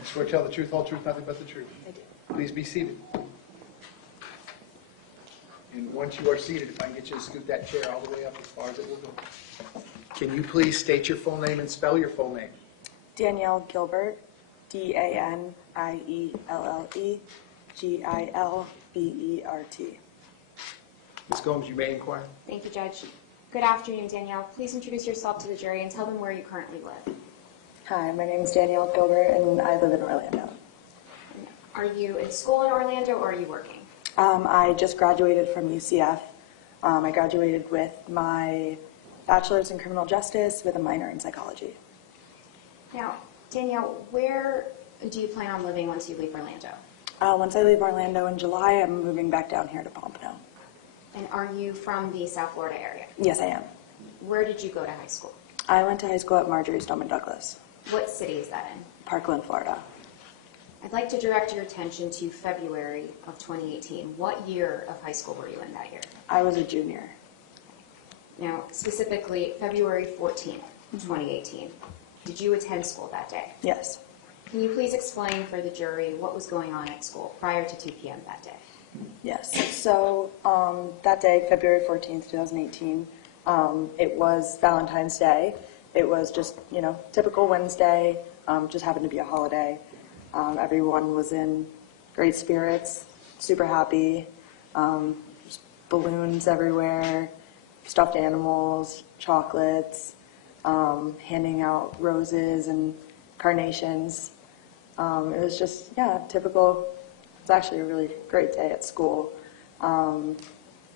I swear to tell the truth, whole truth, nothing but the truth. I do. Please be seated. And once you are seated, if I can get you to scoot that chair all the way up as far as it will go. Can you please state your full name and spell your full name? Danielle Gilbert, DanielleGilbert. Ms. Gomes, you may inquire. Thank you, Judge. Good afternoon, Danielle. Please introduce yourself to the jury and tell them where you currently live. Hi, my name is Danielle Gilbert, and I live in Orlando. Are you in school in Orlando or are you working? I just graduated from UCF. I graduated with my bachelor's in criminal justice with a minor in psychology. Now, Danielle, where do you plan on living once you leave Orlando? Once I leave Orlando in July, I'm moving back down here to Pompano. And are you from the South Florida area? Yes, I am. Where did you go to high school? I went to high school at Marjory, Stoneman, Douglas. What city is that in? Parkland, Florida. I'd like to direct your attention to February of 2018. What year of high school were you in that year? I was a junior. Now, specifically, February 14th, 2018. Did you attend school that day? Yes. Can you please explain for the jury what was going on at school prior to 2 p.m. that day? Yes. So that day, February 14th, 2018, it was Valentine's Day. It was just, typical Wednesday, just happened to be a holiday. Everyone was in great spirits, super happy, just balloons everywhere, stuffed animals, chocolates, handing out roses and carnations. It was just, typical. It was actually a really great day at school.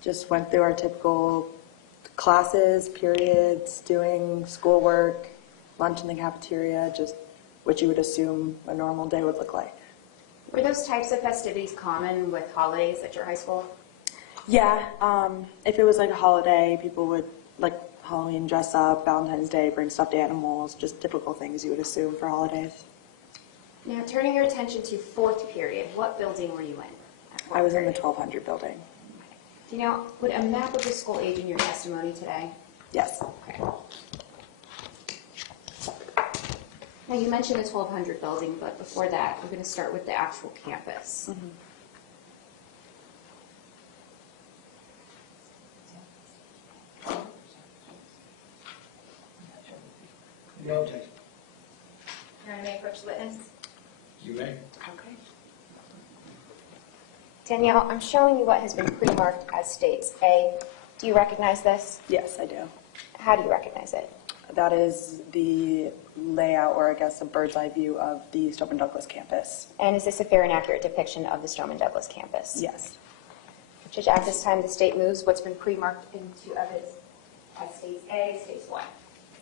Just went through our typical classes, periods, doing schoolwork, lunch in the cafeteria, just what you would assume a normal day would look like. Were those types of festivities common with holidays at your high school? Yeah, if it was like a holiday, people would, like Halloween, dress up, Valentine's Day, bring stuffed animals, just typical things you would assume for holidays. Now, turning your attention to fourth period, what building were you in? I was in the 1200 building. Now, would a map of the school aid in your testimony today? Yes. Okay. Now, you mentioned the 1200 building, but before that, we're going to start with the actual campus. Mm-hmm. No objection. Your Honor, may I approach the witness? You may. Okay. Danielle, I'm showing you what has been pre-marked as states A. Do you recognize this? Yes, I do. How do you recognize it? That is the layout, or I guess a bird's eye view of the Stoneman Douglas campus. And is this a fair and accurate depiction of the Stoneman Douglas campus? Yes. Judge, at this time, the state moves what's been pre-marked into evidence as states A, states 1.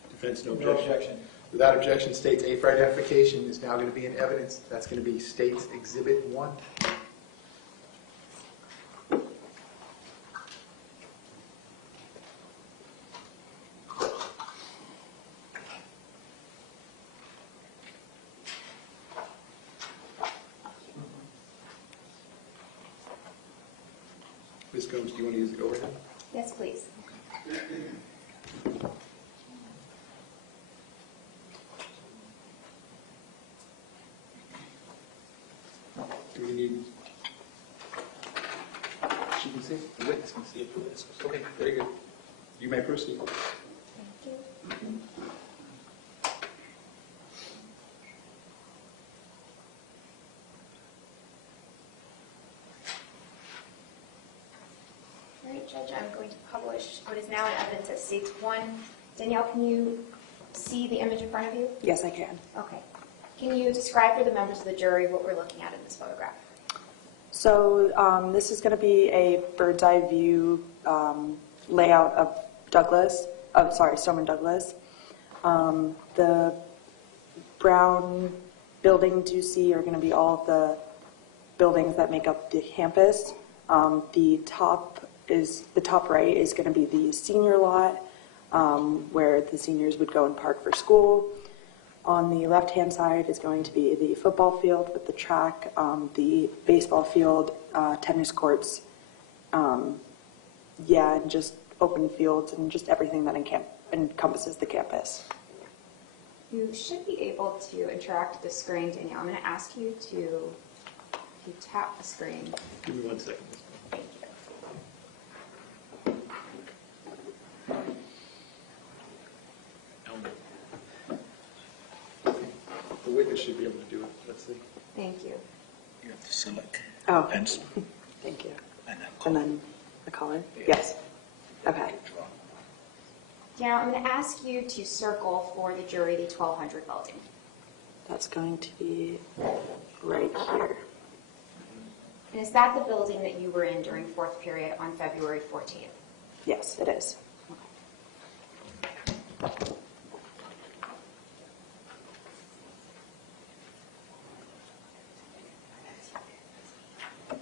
Defense, no objection. Without objection, state's A for identification is now going to be in evidence. That's going to be state's Exhibit 1. Ms. Gomes, do you want to use the overhead? Yes, please. Do we need... She can see it? The witness can see it. Okay, very good. You may proceed. Thank you. All right, Judge, I'm going to publish what is now in evidence as states 1. Danielle, can you see the image in front of you? Yes, I can. Okay. Can you describe for the members of the jury what we're looking at in this photograph? So this is going to be a bird's eye view layout of Stoneman Douglas. The brown buildings you see are going to be all of the buildings that make up the campus. The top right is going to be the senior lot, where the seniors would go and park for school. On the left-hand side is going to be the football field with the track, the baseball field, tennis courts, and just open fields and just everything that encompasses the campus. You should be able to interact with the screen, Danielle. I'm going to ask you to tap the screen. Give me 1 second. Thank you. The witness should be able to do it. Let's see. Thank you. You have to select Oh, pencil thank you. and then And then the color? Yes. Okay. draw. Now, I'm going to ask you to circle for the jury the 1200 building. That's going to be right here. And is that the building that you were in during fourth period on February 14th? Yes, it is.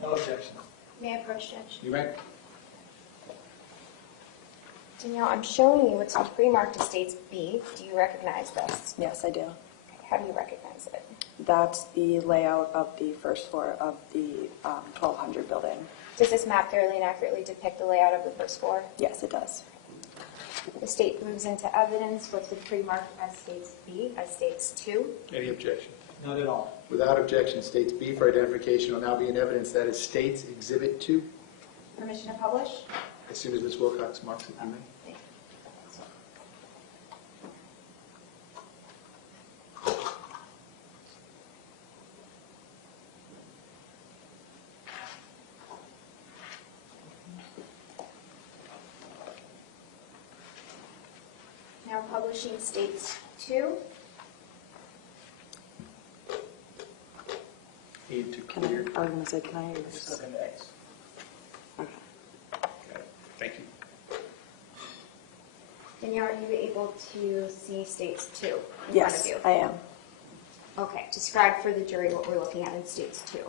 No objection. May I approach, Judge? You ready? Danielle, I'm showing you it's pre-marked Estates B. Do you recognize this? Yes, I do. Okay, how do you recognize it? That's the layout of the first floor of the 1200 building. Does this map fairly and accurately depict the layout of the first floor? Yes, it does. The state moves into evidence what's been pre-marked as States B, as States 2. Any objection? Not at all. Without objection, States B for identification will now be in evidence. That is States Exhibit 2. Permission to publish? As soon as Ms. Wilcox marks it, you may. Thank you. Now publishing States 2. Need to Can I, clear. I was going to say, can I use? Just an X. Okay. Got it. Thank you. Danielle, are you able to see States 2 in front of Yes, you? I am. Okay, describe for the jury what we're looking at in States 2.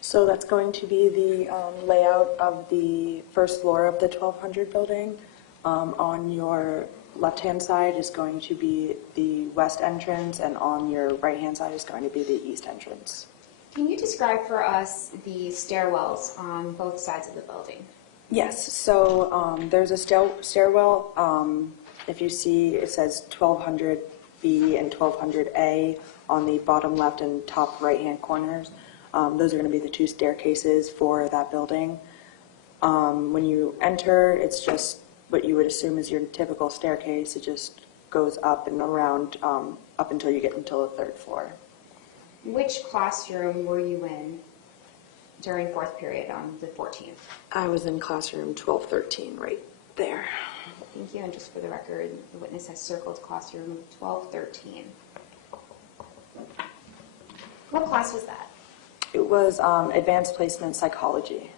So that's going to be the layout of the first floor of the 1200 building. On your left-hand side is going to be the west entrance, and on your right-hand side is going to be the east entrance. Can you describe for us the stairwells on both sides of the building? Yes, so there's a stairwell. If you see, it says 1200B and 1200A on the bottom left and top right-hand corners. Those are going to be the two staircases for that building. When you enter, it's just what you would assume is your typical staircase. It just goes up and around up until you get until the third floor. Which classroom were you in during fourth period on the 14th? I was in classroom 1213 right there. Thank you, and just for the record, the witness has circled classroom 1213. What class was that? It was advanced placement psychology.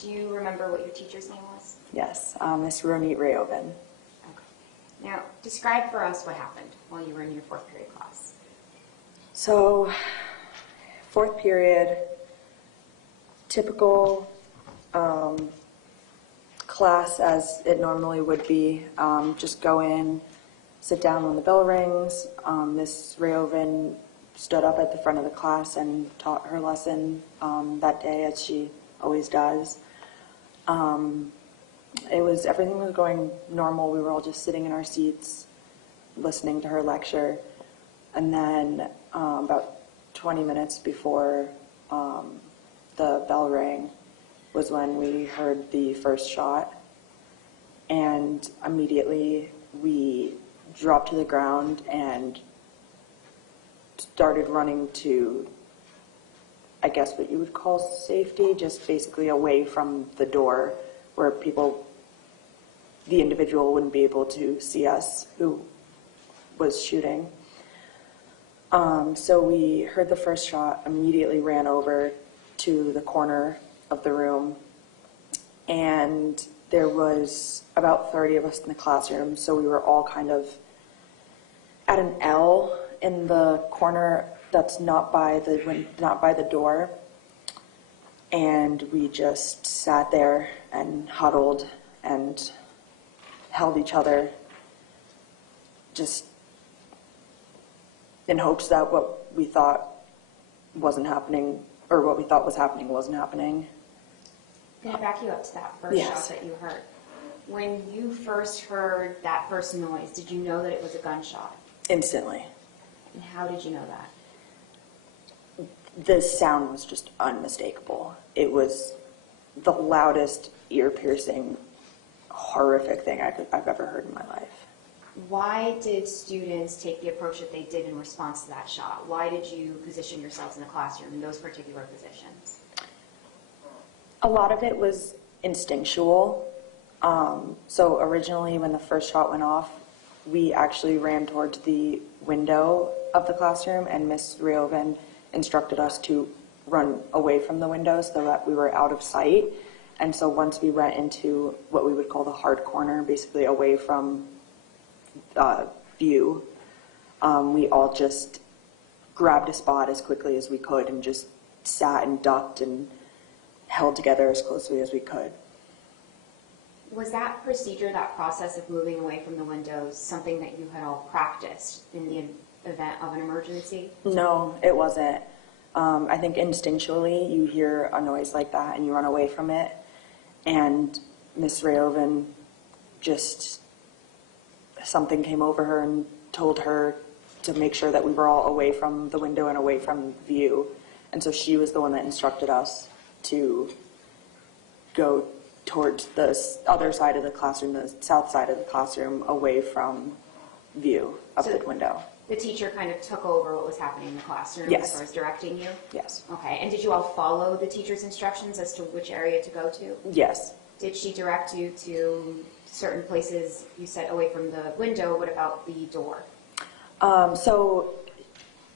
Do you remember what your teacher's name was? Yes, Miss Ronit Rayovan. Okay. Now, describe for us what happened while you were in your fourth period class. So, fourth period, typical class as it normally would be. Just go in, sit down when the bell rings. Miss Rayovan stood up at the front of the class and taught her lesson that day, as she always does. Everything was going normal. We were all just sitting in our seats, listening to her lecture. And then about 20 minutes before the bell rang was when we heard the first shot. And immediately we dropped to the ground and started running to, I guess what you would call safety, just basically away from the door where the individual wouldn't be able to see us who was shooting. So we heard the first shot, immediately ran over to the corner of the room, and there was about 30 of us in the classroom, so we were all kind of at an L in the corner that's not by the door, and we just sat there and huddled and held each other, just in hopes that what we thought wasn't happening, or what we thought was happening wasn't happening. Can I back you up to that first Yes. shot that you heard? When you first heard that first noise, did you know that it was a gunshot? Instantly. And how did you know that? The sound was just unmistakable. It was the loudest, ear-piercing, horrific thing I've ever heard in my life. Why did students take the approach that they did in response to that shot? Why did you position yourselves in the classroom in those particular positions? A lot of it was instinctual. So originally when the first shot went off, we actually ran towards the window of the classroom, and Miss Rioven instructed us to run away from the window so that we were out of sight. And so once we went into what we would call the hard corner, basically away from view, we all just grabbed a spot as quickly as we could and just sat and ducked and held together as closely as we could. Was that procedure, that process of moving away from the windows, something that you had all practiced in the event of an emergency? No, it wasn't. I think instinctually you hear a noise like that and you run away from it. And Miss Rayoven just, something came over her and told her to make sure that we were all away from the window and away from view. And so she was the one that instructed us to go towards the other side of the classroom, the south side of the classroom, away from view of the window. The teacher kind of took over what was happening in the classroom Yes. as far as directing you? Yes. Okay, and did you all follow the teacher's instructions as to which area to go to? Yes. Did she direct you to certain places? You said away from the window. What about the door? So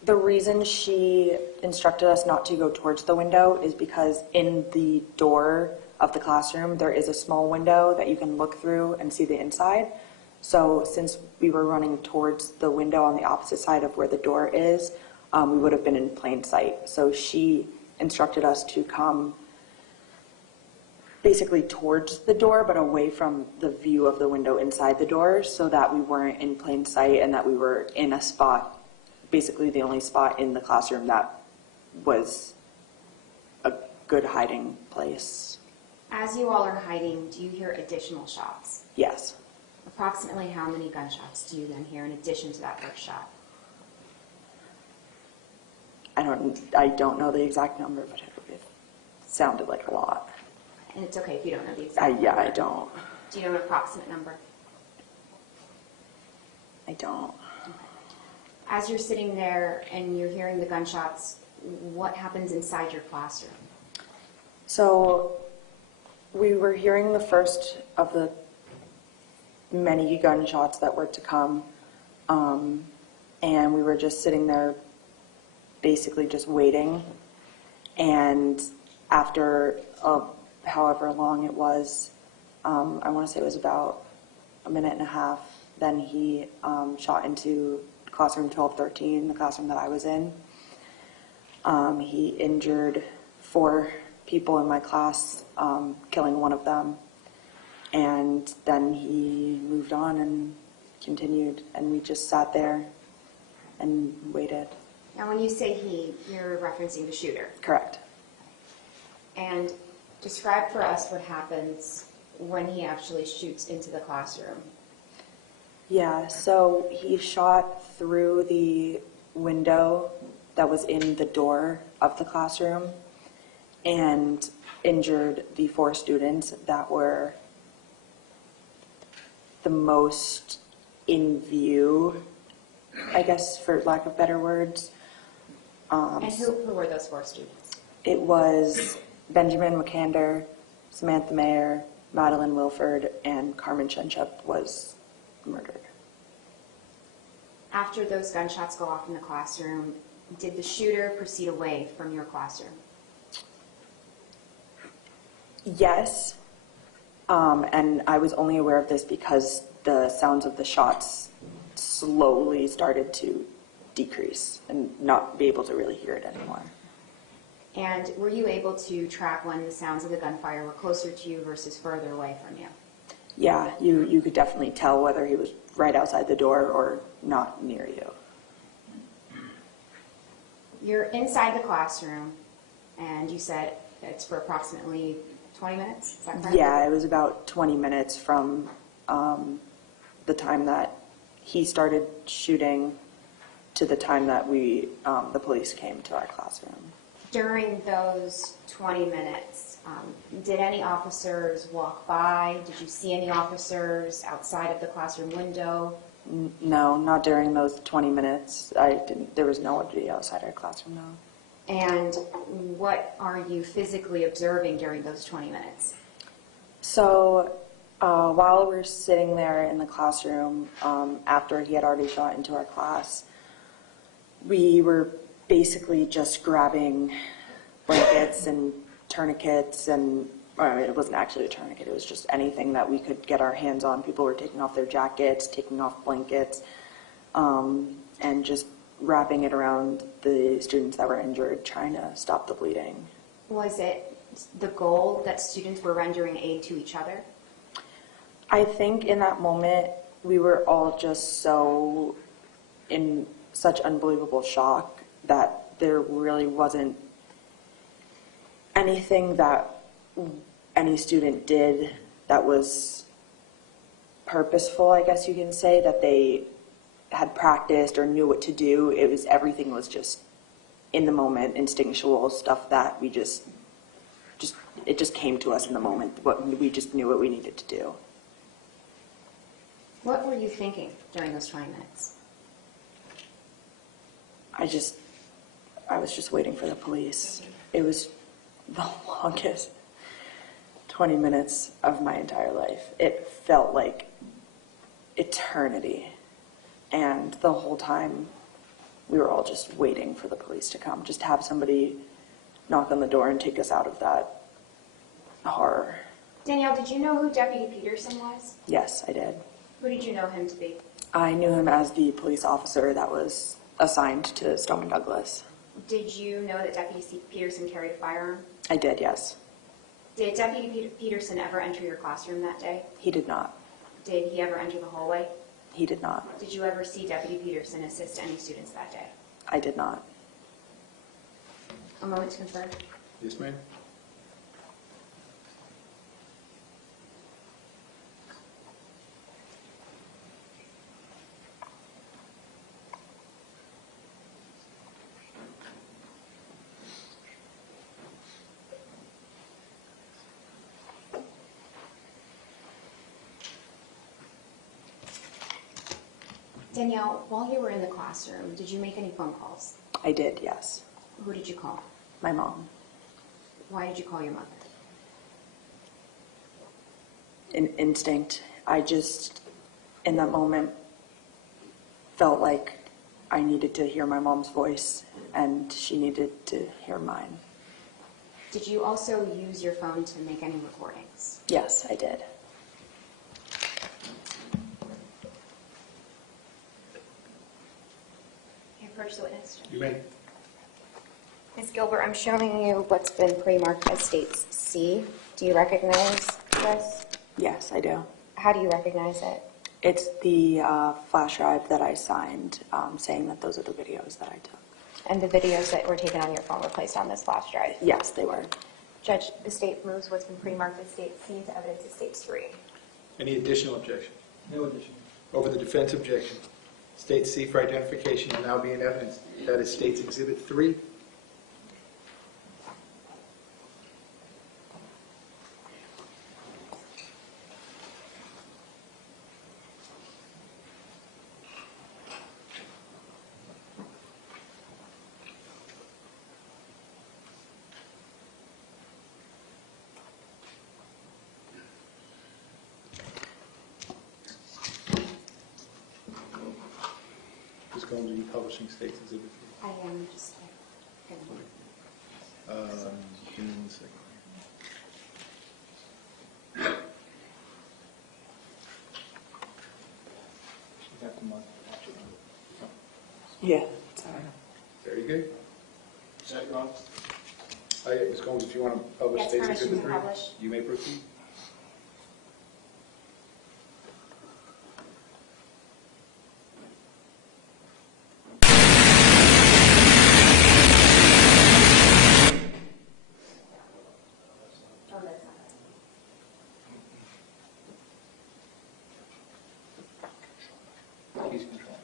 the reason she instructed us not to go towards the window is because in the door of the classroom, there is a small window that you can look through and see the inside. So since we were running towards the window on the opposite side of where the door is, we would have been in plain sight. So she instructed us to come basically towards the door, but away from the view of the window inside the door, so that we weren't in plain sight and that we were in a spot, basically the only spot in the classroom that was a good hiding place. As you all are hiding, do you hear additional shots? Yes. Approximately how many gunshots do you then hear in addition to that first shot? I don't know the exact number, but it sounded like a lot. And it's okay if you don't know the exact number. Yeah, I don't. Do you know an approximate number? I don't. As you're sitting there and you're hearing the gunshots, what happens inside your classroom? So we were hearing the first of the many gunshots that were to come, and we were just sitting there basically just waiting. And after however long it was, I want to say it was about a minute and a half, then he shot into classroom 1213, the classroom that I was in. He injured 4 people in my class, killing one of them. And then he moved on and continued, and we just sat there and waited. Now, when you say he, you're referencing the shooter. Correct. And describe for us what happens when he actually shoots into the classroom. Yeah, so he shot through the window that was in the door of the classroom and injured the 4 students that were the most in view, I guess, for lack of better words. And who were those 4 students? It was Benjamin McCander, Samantha Mayer, Madeline Wilford, and Carmen Chenchup was murdered. After those gunshots go off in the classroom, did the shooter proceed away from your classroom? Yes, and I was only aware of this because the sounds of the shots slowly started to decrease and not be able to really hear it anymore. And were you able to track when the sounds of the gunfire were closer to you versus further away from you? Yeah, you could definitely tell whether he was right outside the door or not near you. You're inside the classroom, and you said it's for approximately 20 minutes, is that correct? Yeah, it was about 20 minutes from the time that he started shooting to the time that the police came to our classroom. During those 20 minutes, did any officers walk by? Did you see any officers outside of the classroom window? No, not during those 20 minutes. There was no one outside our classroom, no. And what are you physically observing during those 20 minutes? So while we're sitting there in the classroom, after he had already shot into our class, we were basically just grabbing blankets and tourniquets and it wasn't actually a tourniquet, it was just anything that we could get our hands on. People were taking off their jackets, taking off blankets, and just wrapping it around the students that were injured, trying to stop the bleeding. Was it the goal that students were rendering aid to each other? I think in that moment, we were all just so in such unbelievable shock that there really wasn't anything that any student did that was purposeful, I guess you can say, that they had practiced or knew what to do. Everything was just in the moment, instinctual stuff that we it just came to us in the moment. We just knew what we needed to do. What were you thinking during those 20 minutes? I was just waiting for the police. It was the longest 20 minutes of my entire life. It felt like eternity. And the whole time, we were all just waiting for the police to come, just have somebody knock on the door and take us out of that horror. Danielle, did you know who Deputy Peterson was? Yes, I did. Who did you know him to be? I knew him as the police officer that was assigned to Stoneman Douglas. Did you know that Deputy Peterson carried a firearm? I did, yes. Did Deputy Peterson ever enter your classroom that day? He did not. Did he ever enter the hallway? He did not. Did you ever see Deputy Peterson assist any students that day? I did not. A moment to confirm. Yes, ma'am. Danielle, while you were in the classroom, did you make any phone calls? I did, yes. Who did you call? My mom. Why did you call your mother? Instinct. I just, in that moment, felt like I needed to hear my mom's voice and she needed to hear mine. Did you also use your phone to make any recordings? Yes, I did. Approach the witness. You may. Ms. Gilbert, I'm showing you what's been pre-marked as States C. Do you recognize this? Yes, I do. How do you recognize it? It's the flash drive that I signed saying that those are the videos that I took. And the videos that were taken on your phone were placed on this flash drive? Yes, they were. Judge, the state moves what's been pre-marked as State C to evidence as State 3. Any additional objection? No addition. Over the defense objection. State C for identification will now be in evidence. That is State's Exhibit 3. Ms. Combs, are you publishing State's Exhibit 3? I am just... Give me 1 second. You have to mark it. Yeah, sorry. Very good. Is that wrong? Yeah, Ms. Combs, if you want to publish Yes, State's permission Exhibit to 3, publish. you may proceed. Oh, that's not it. He's controlling.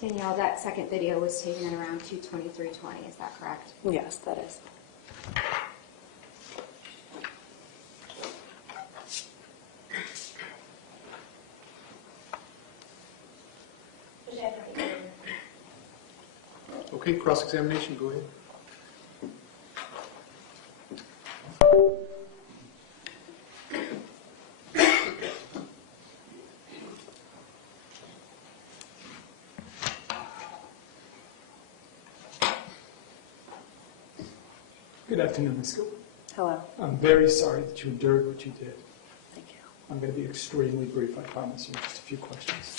Danielle, that second video was taken at around 2:23:20, is that correct? Yes, that is. Okay, cross-examination, go ahead. Good afternoon, Ms. Gilbert. Hello. I'm very sorry that you endured what you did. Thank you. I'm going to be extremely brief, I promise you. Just a few questions.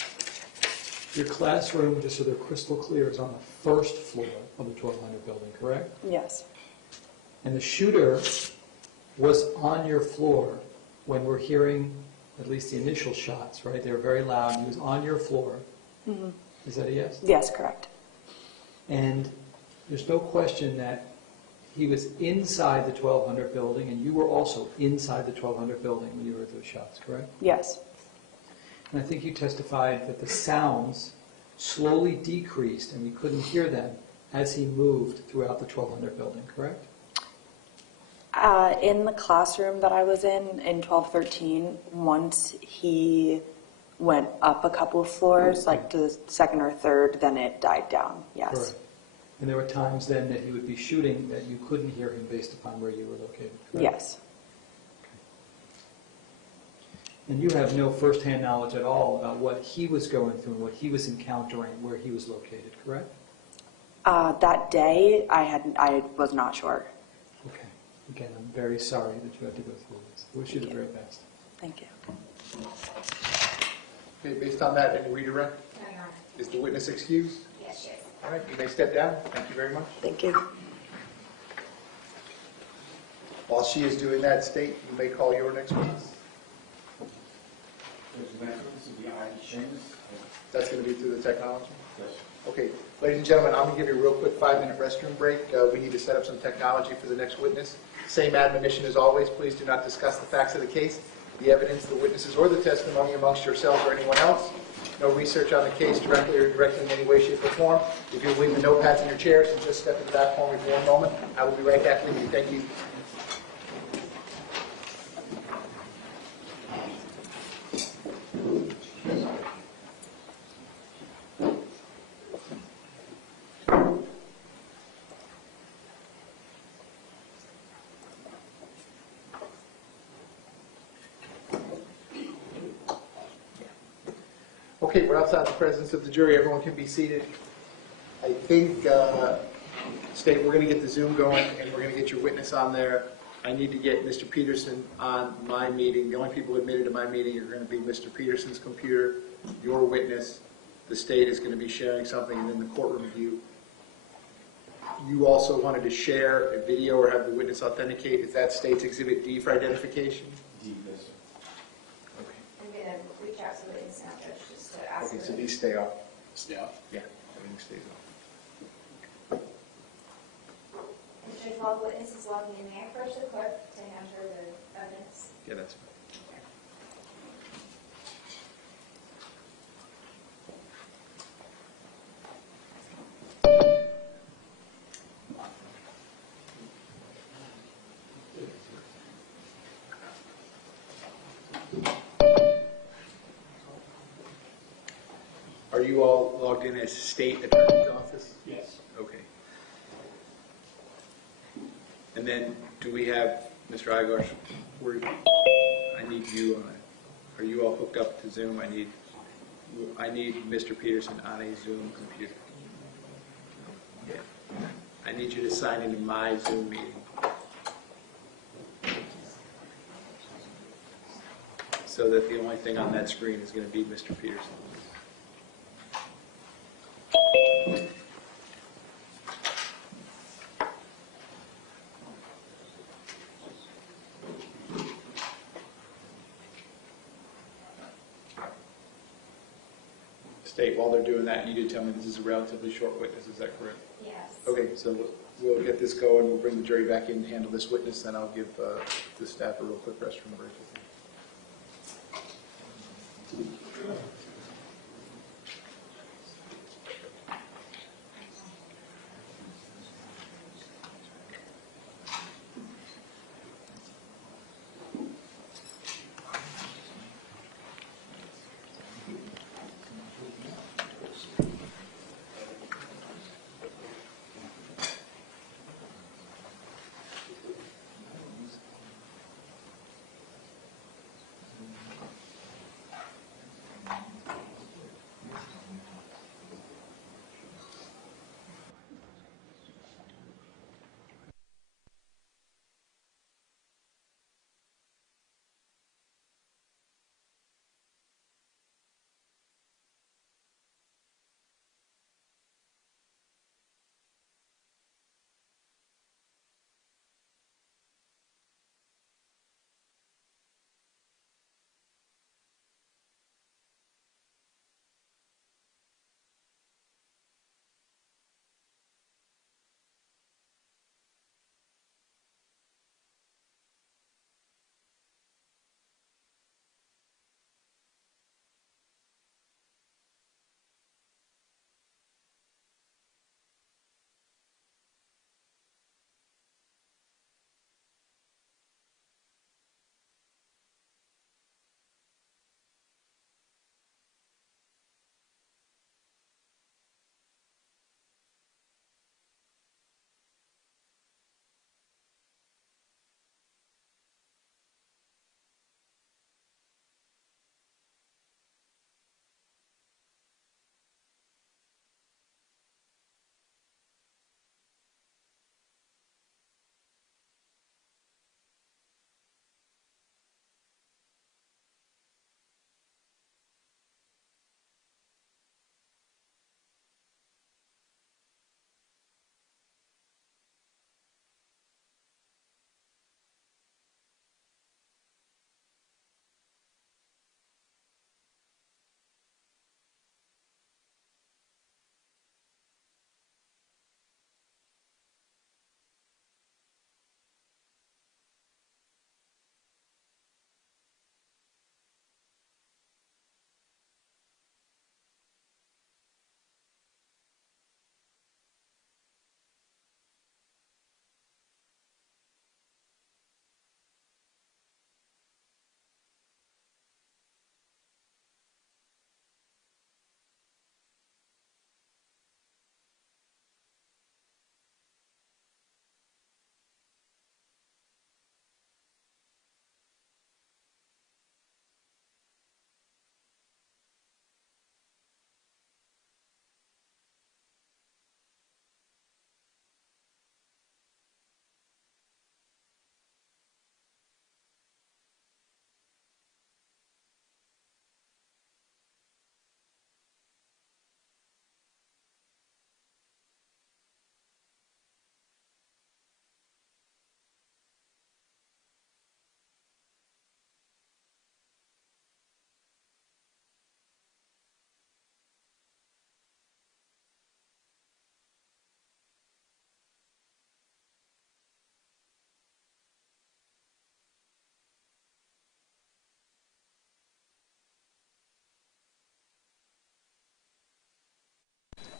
Your classroom, just so they're crystal clear, is on the first floor of the 1200 building, correct? Yes. And the shooter was on your floor when we're hearing at least the initial shots, right? They were very loud. He was on your floor. Mm-hmm. Is that a yes? Yes, correct. And there's no question that he was inside the 1200 building, and you were also inside the 1200 building when you heard those shots, correct? Yes. And I think you testified that the sounds slowly decreased and we couldn't hear them as he moved throughout the 1200 building, correct? In the classroom that I was in 1213, once he went up a couple of floors, like to the second or third, then it died down, yes. Correct. And there were times then that he would be shooting that you couldn't hear him based upon where you were located, correct? Yes. And you have no firsthand knowledge at all about what he was going through and what he was encountering where he was located, correct? That day, I was not sure. Okay. Again, I'm very sorry that you had to go through this. I wish you the very best. Thank you. Okay, based on that, any redirect? No, Your Honor. Is the witness excused? Yes, she is. All right, you may step down. Thank you very much. Thank you. While she is doing that, State, you may call your next witness. There's the next witness, will be Ivy Schamis. That's going to be through the technology? Yes. Okay, ladies and gentlemen, I'm going to give you a real quick 5-minute restroom break. We need to set up some technology for the next witness. Same admonition as always, please do not discuss the facts of the case, the evidence, the witnesses, or the testimony amongst yourselves or anyone else. No research on the case directly or indirectly in any way, shape, or form. If you'll leave the notepads in your chairs and just step into that corner for one moment, I will be right back with you. Thank you. Okay, we're outside the presence of the jury. Everyone can be seated. I think, State, we're going to get the Zoom going, and we're going to get your witness on there. I need to get Mr. Peterson on my meeting. The only people admitted to my meeting are going to be Mr. Peterson's computer, your witness. The State is going to be sharing something, and then the courtroom view. you also wanted to share a video or have the witness authenticate if that states Exhibit D for identification? D, yes, sir. Okay. I'm gonna reach out to the witness now, Judge, just to ask Okay, her. so these stay off? Stay off. Yeah, everything stays off. And Judge, while the witness is logging in, may I approach the clerk to hand her the evidence? Yeah, that's fine. Are you all logged in as state attorney's office? Yes. Okay. And then, do we have, Mr. Igosh, I need you, are you all hooked up to Zoom? I need Mr. Peterson on a Zoom computer. Yeah. I need you to sign into my Zoom meeting. So that the only thing on that screen is going to be Mr. Peterson. State, while they're doing that, you did tell me this is a relatively short witness, is that correct? Yes. Okay, so we'll get this going, we'll bring the jury back in and handle this witness, and I'll give the staff a real quick restroom break.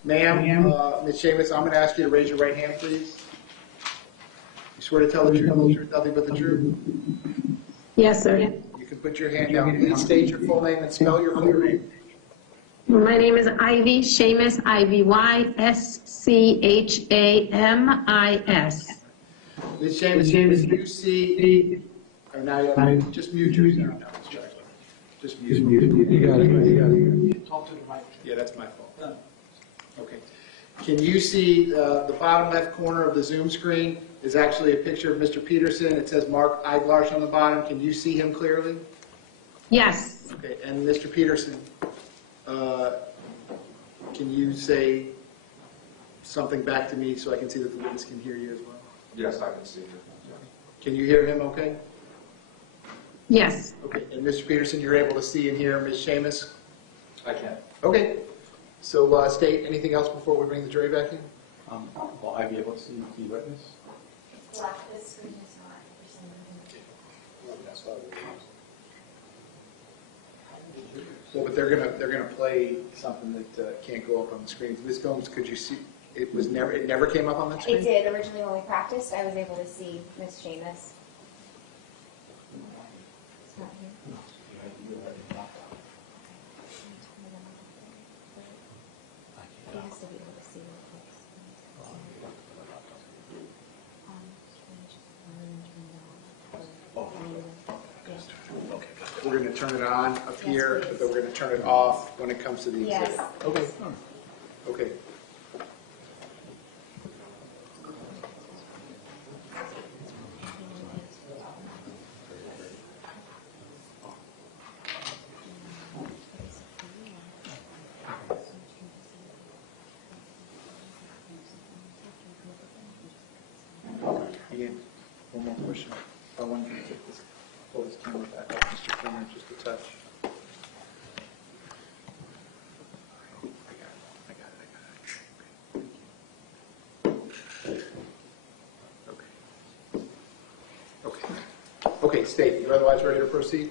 Ma'am, Ms. Schamis, I'm going to ask you to raise your right hand, please. You swear to tell the truth, the whole truth, nothing but the truth? Yes, sir. You can put your hand down. Please state your full name and spell your full name. My name is Ivy Schamis, Ivy-Schamis. Ms. Schamis, you see, or now you have, just mute yourself. No, let's try. Just mute. You got it. Talk to the mic. Yeah, that's my fault. Okay. Can you see the bottom left corner of the Zoom screen is actually a picture of Mr. Peterson. It says Mark Eiglarsh on the bottom. Can you see him clearly? Yes, Okay, and Mr. Peterson, can you say something back to me so I can see that the witness can hear you as well? Yes, I can see you. Can you hear him okay? yes, Okay, and Mr. Peterson, you're able to see and hear Ms. Schamis? I can. Okay, so state anything else before we bring the jury back in? Will I be able to see the witness? Black, this screen is not for some reason. Well, but they're gonna play something that can't go up on the screen. Ms. Gomes, could you see, it never came up on the screen? It did. Originally when we practiced, I was able to see Ms. Schamis. It's not here. He has to be able to see what it looks We're gonna turn it on up here, but then we're gonna turn it off when it comes to the exhibit. Yes. Okay. Okay. Again, one more question. I want you to take this, pull this camera back up, Mr. Kramer, just a touch. I got it. Okay. Okay, State, you otherwise ready to proceed?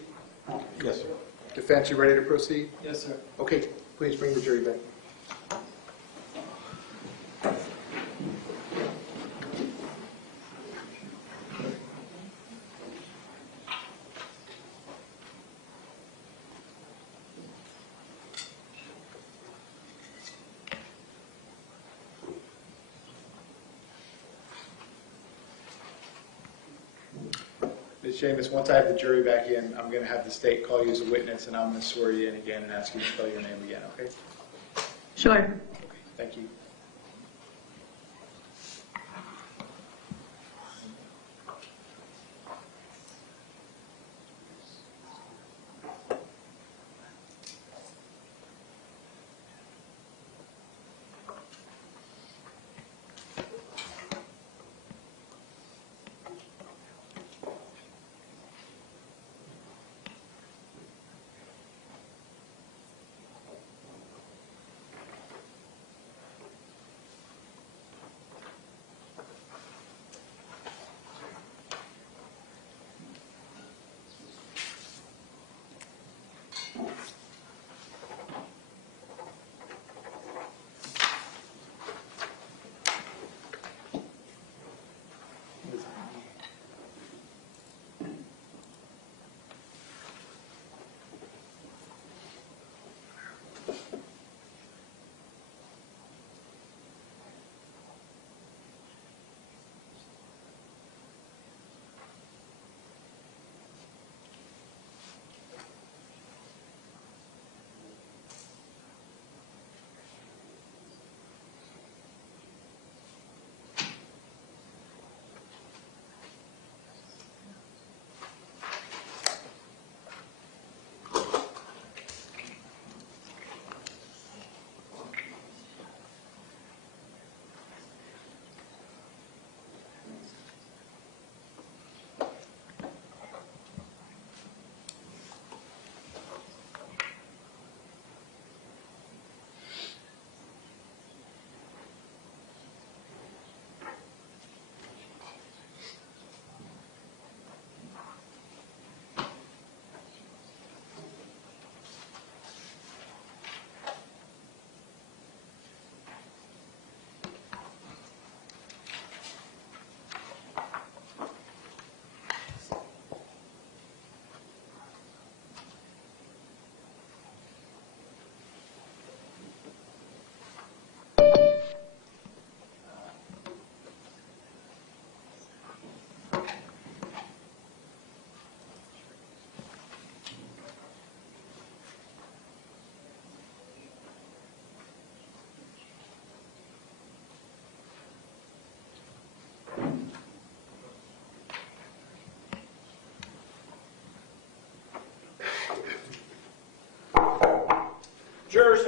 Yes, sir. Defense, you ready to proceed? Yes, sir. Okay, please bring the jury back. Ms. Schamis, once I have the jury back in, I'm going to have the state call you as a witness, and I'm going to swear you in again and ask you to spell your name again, okay? sure. Okay, thank you.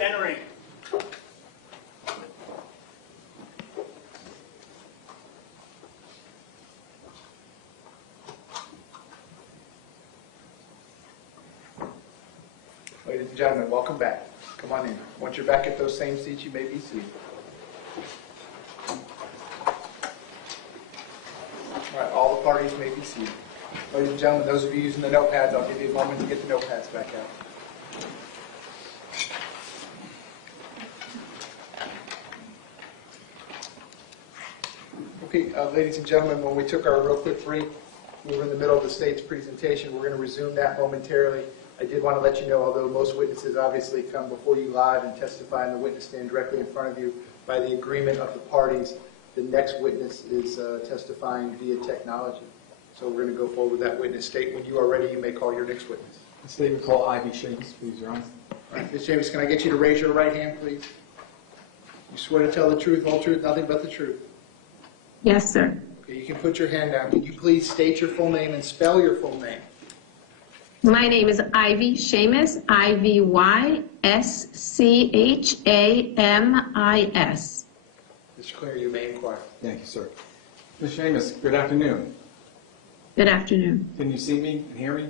entering. Ladies and gentlemen, welcome back. Come on in. Once you're back at those same seats, you may be seated. All right, all the parties may be seated. Ladies and gentlemen, those of you using the notepads, I'll give you a moment to get the notepads back out. Okay, ladies and gentlemen, when we took our real quick break, we were in the middle of the state's presentation. We're going to resume that momentarily. I did want to let you know, although most witnesses obviously come before you live and testify in the witness stand directly in front of you, by the agreement of the parties, the next witness is testifying via technology. So we're going to go forward with that witness. State, when you are ready, you may call your next witness. The state would call Ivy Schamis, please, Your Honor. All right, Ms. James, can I get you to raise your right hand, please? You swear to tell the truth, whole truth, nothing but the truth. Yes, sir. Okay, you can put your hand down. Can you please state your full name and spell your full name? My name is Ivy Schamis, Ivyschamis. Mr. Clear, you may inquire. Thank you, sir. Ms. Schamis, good afternoon. Good afternoon. Can you see me and hear me?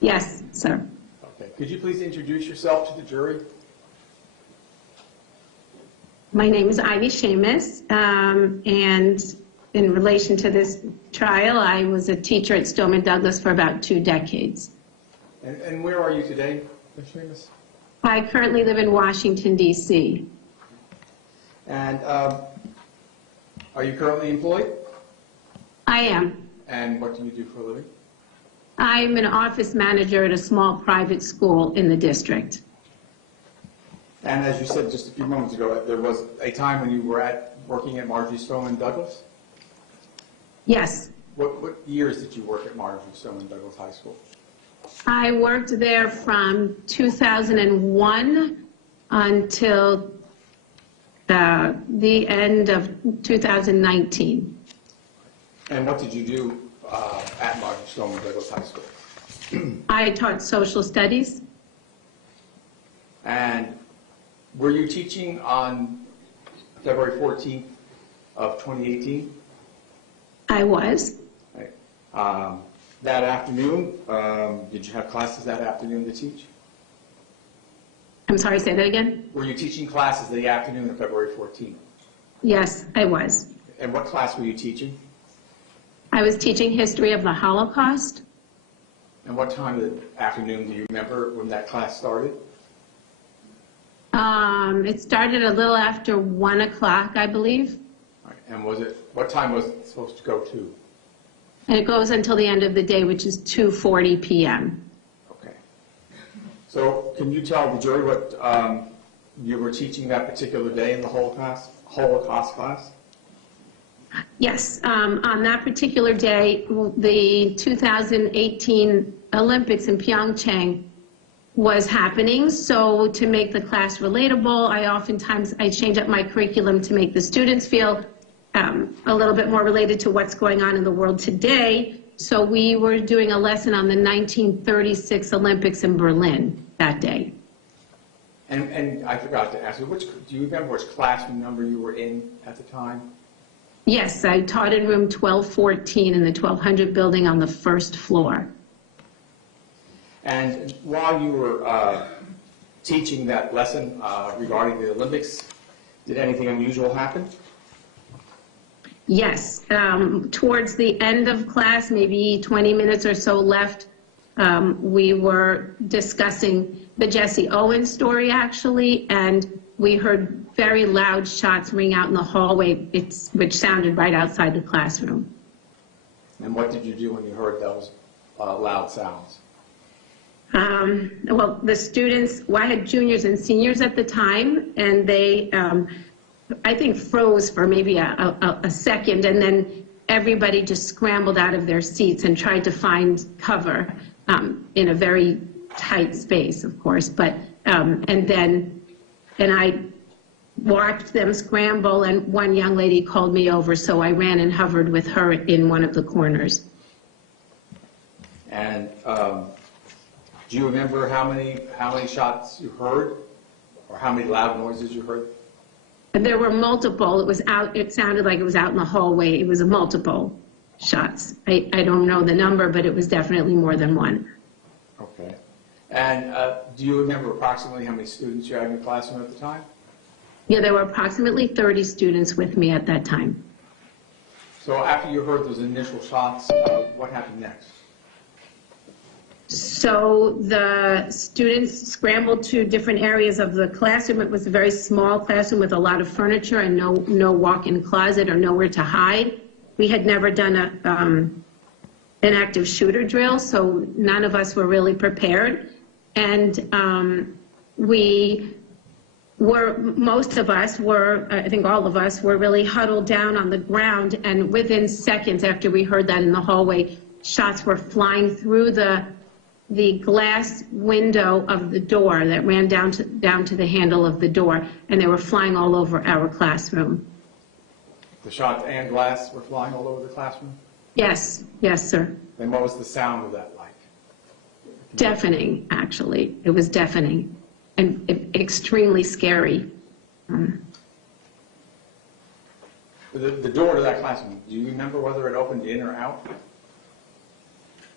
Yes, sir. Okay. Could you please introduce yourself to the jury? My name is Ivy Schamis, and in relation to this trial, I was a teacher at Stoneman Douglas for about 2 decades. And where are you today, Ms. Schamis? I currently live in Washington, D.C. And are you currently employed? I am. And what do you do for a living? I'm an office manager at a small private school in the district. And as you said just a few moments ago, there was a time when you were working at Marjory Stoneman Douglas? Yes. What years did you work at Marjory Stoneman Douglas High School? I worked there from 2001 until the end of 2019. And what did you do at Marjory Stoneman Douglas High School? I taught social studies. And were you teaching on February 14th of 2018? I was. Right. That afternoon, did you have classes that afternoon to teach? I'm sorry, say that again? Were you teaching classes the afternoon of February 14th? Yes, I was. And what class were you teaching? I was teaching history of the Holocaust. And what time of the afternoon do you remember when that class started? It started a little after 1 o'clock, I believe. Right. And what time was it supposed to go to? And it goes until the end of the day, which is 2:40 p.m. Okay. So can you tell the jury what you were teaching that particular day in the Holocaust class? Yes, on that particular day, the 2018 Olympics in Pyeongchang was happening. So to make the class relatable, I change up my curriculum to make the students feel a little bit more related to what's going on in the world today. So we were doing a lesson on the 1936 Olympics in Berlin that day. And I forgot to ask you, do you remember which classroom number you were in at the time? Yes, I taught in room 1214 in the 1200 building on the first floor. And while you were teaching that lesson regarding the Olympics, did anything unusual happen? Yes, towards the end of class, maybe 20 minutes or so left, we were discussing the Jesse Owens story, actually, and we heard very loud shots ring out in the hallway, which sounded right outside the classroom. And what did you do when you heard those loud sounds? Well, the students, I had juniors and seniors at the time, and they, I think, froze for maybe a second, and then everybody just scrambled out of their seats and tried to find cover in a very tight space, of course. But and I watched them scramble, and one young lady called me over, so I ran and hovered with her in one of the corners. And do you remember how many shots you heard Or how many loud noises you heard? And there were multiple. It sounded like it was out in the hallway. It was multiple shots. I don't know the number, but it was definitely more than one. Okay. And do you remember approximately how many students you had in your classroom at the time? Yeah, there were approximately 30 students with me at that time. So after you heard those initial shots, what happened next? So the students scrambled to different areas of the classroom. It was a very small classroom with a lot of furniture and no walk-in closet or nowhere to hide. We had never done an active shooter drill, so none of us were really prepared. And most of us were, I think all of us, were really huddled down on the ground, and within seconds after we heard that in the hallway, shots were flying through the glass window of the door that ran down to the handle of the door, and they were flying all over our classroom. The shots and glass were flying all over the classroom? Yes, sir. And what was the sound of that like? Deafening, actually. It was deafening and extremely scary. The door to that classroom, do you remember whether it opened in or out?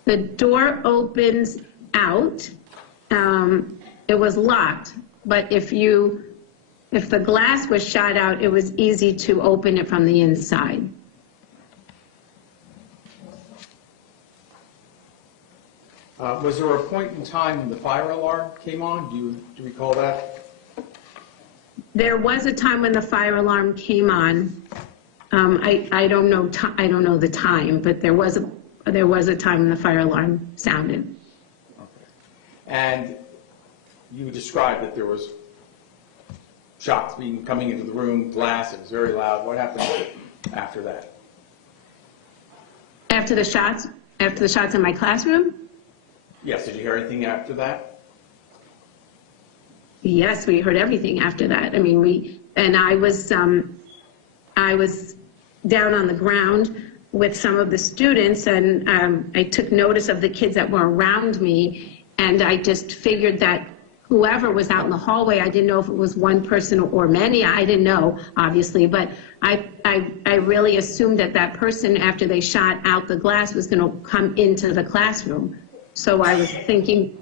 The door opens out. It was locked, but if the glass was shot out, it was easy to open it from the inside. Was there a point in time when the fire alarm came on? Do you recall that? There was a time when the fire alarm came on. I don't know the time, but there was a time when the fire alarm sounded. Okay. And you described that there was shots coming into the room, glass, it was very loud. What happened after that? After the shots in my classroom? Yes, did you hear anything after that? Yes, we heard everything after that. I mean, I was down on the ground with some of the students, and I took notice of the kids that were around me, and I just figured that whoever was out in the hallway, I didn't know if it was one person or many, I didn't know, obviously, but I really assumed that person, after they shot out the glass, was going to come into the classroom. So I was thinking,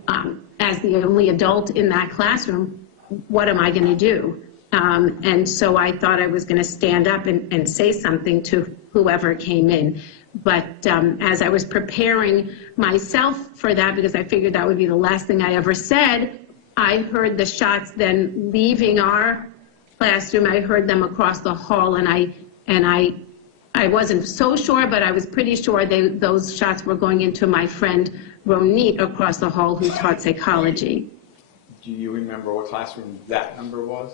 as the only adult in that classroom, what am I going to do? And so I thought I was going to stand up and say something to whoever came in. But as I was preparing myself for that, because I figured that would be the last thing I ever said, I heard the shots then leaving our classroom. I heard them across the hall, and I wasn't so sure, but I was pretty sure those shots were going into my friend Ronald across the hall, who taught psychology. Do you remember what classroom that number was?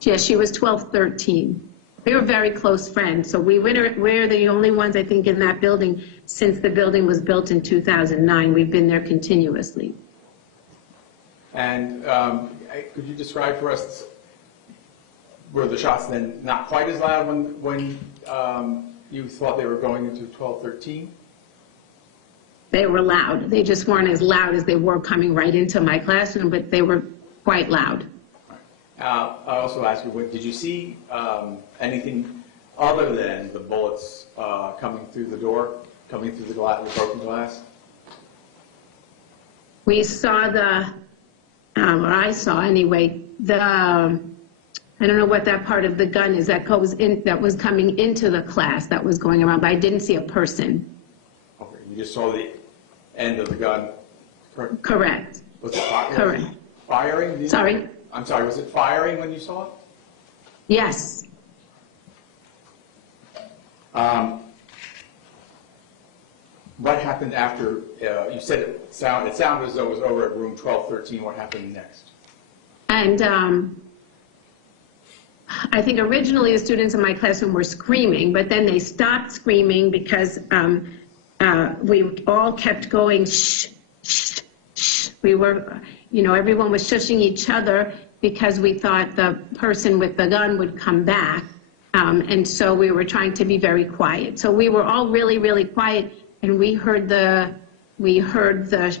Yeah, she was 1213. We were very close friends, so we're the only ones, I think, in that building since the building was built in 2009. We've been there continuously. And could you describe for us, were the shots then not quite as loud when you thought they were going into 1213? They were loud. They just weren't as loud as they were coming right into my classroom, but they were quite loud. I also asked you, did you see anything other than the bullets coming through the door, coming through the broken glass? We saw or I saw anyway, I don't know what that part of the gun is that was coming into the class that was going around, but I didn't see a person. Okay, you just saw the end of the gun? Correct. Was it Correct. firing? Sorry? I'm sorry, was it firing when you saw it? Yes. What happened after, you said it sounded as though it was over at room 1213. What happened next? And I think originally the students in my classroom were screaming, but then they stopped screaming because we all kept going, shh, shh, shh. We were, everyone was shushing each other because we thought the person with the gun would come back. And so we were trying to be very quiet. So we were all really, really quiet, and we heard the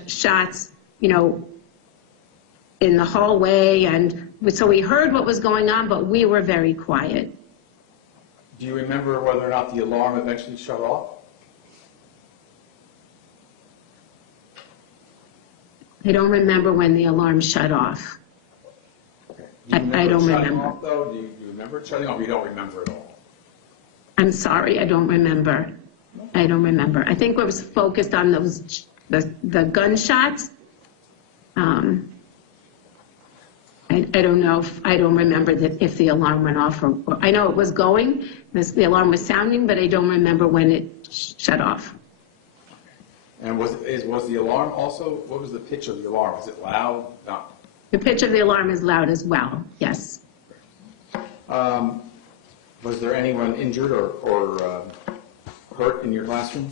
shots, in the hallway and so we heard what was going on, but we were very quiet. Do you remember whether or not the alarm eventually shut off? I don't remember when the alarm shut off. Okay. Do you I don't it shutting remember. off, though? Do you remember it shutting off? You don't remember at all? I'm sorry, I don't remember. I don't remember. I think I was focused on the gunshots. I don't know I don't remember if the alarm went off or I know it was going, the alarm was sounding, but I don't remember when it shut off. And was the alarm also, what was the pitch of the alarm? Was it loud? No. The pitch of the alarm is loud as well, yes. Was there anyone injured or hurt in your classroom?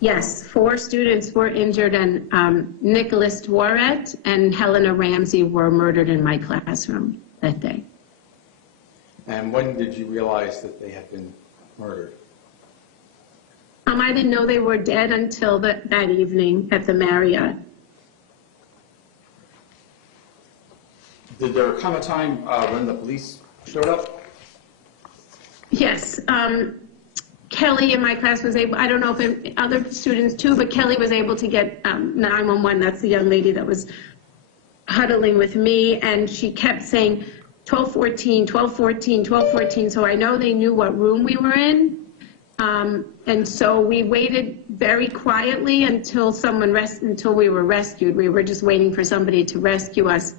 Yes, 4 students were injured, and Nicholas Dworet and Helena Ramsey were murdered in my classroom that day. And when did you realize that they had been murdered? I didn't know they were dead until that evening at the Marriott. Did there come a time when the police showed up? Yes, Kelly in my class was able, I don't know if other students too, but Kelly was able to get 911. That's the young lady that was huddling with me, and she kept saying 1214, 1214, 1214. So I know they knew what room we were in. And so we waited very quietly until until we were rescued. We were just waiting for somebody to rescue us.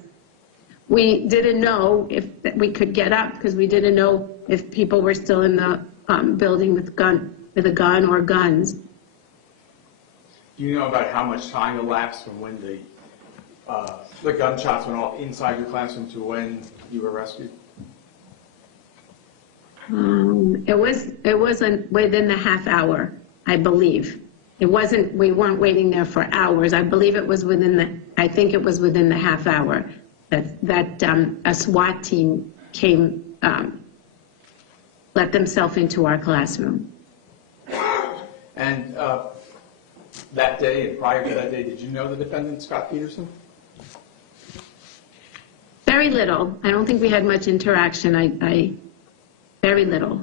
We didn't know if we could get up because we didn't know if people were still in the building with a gun or guns. Do you know about how much time elapsed from when the gunshots went off inside your classroom to when you were rescued? It wasn't within the half hour, I believe. We weren't waiting there for hours. I believe it was I think it was within the half hour that a SWAT team came, let themselves into our classroom. And that day and prior to that day, did you know the defendant, Scot Peterson? Very little. I don't think we had much interaction. Very little.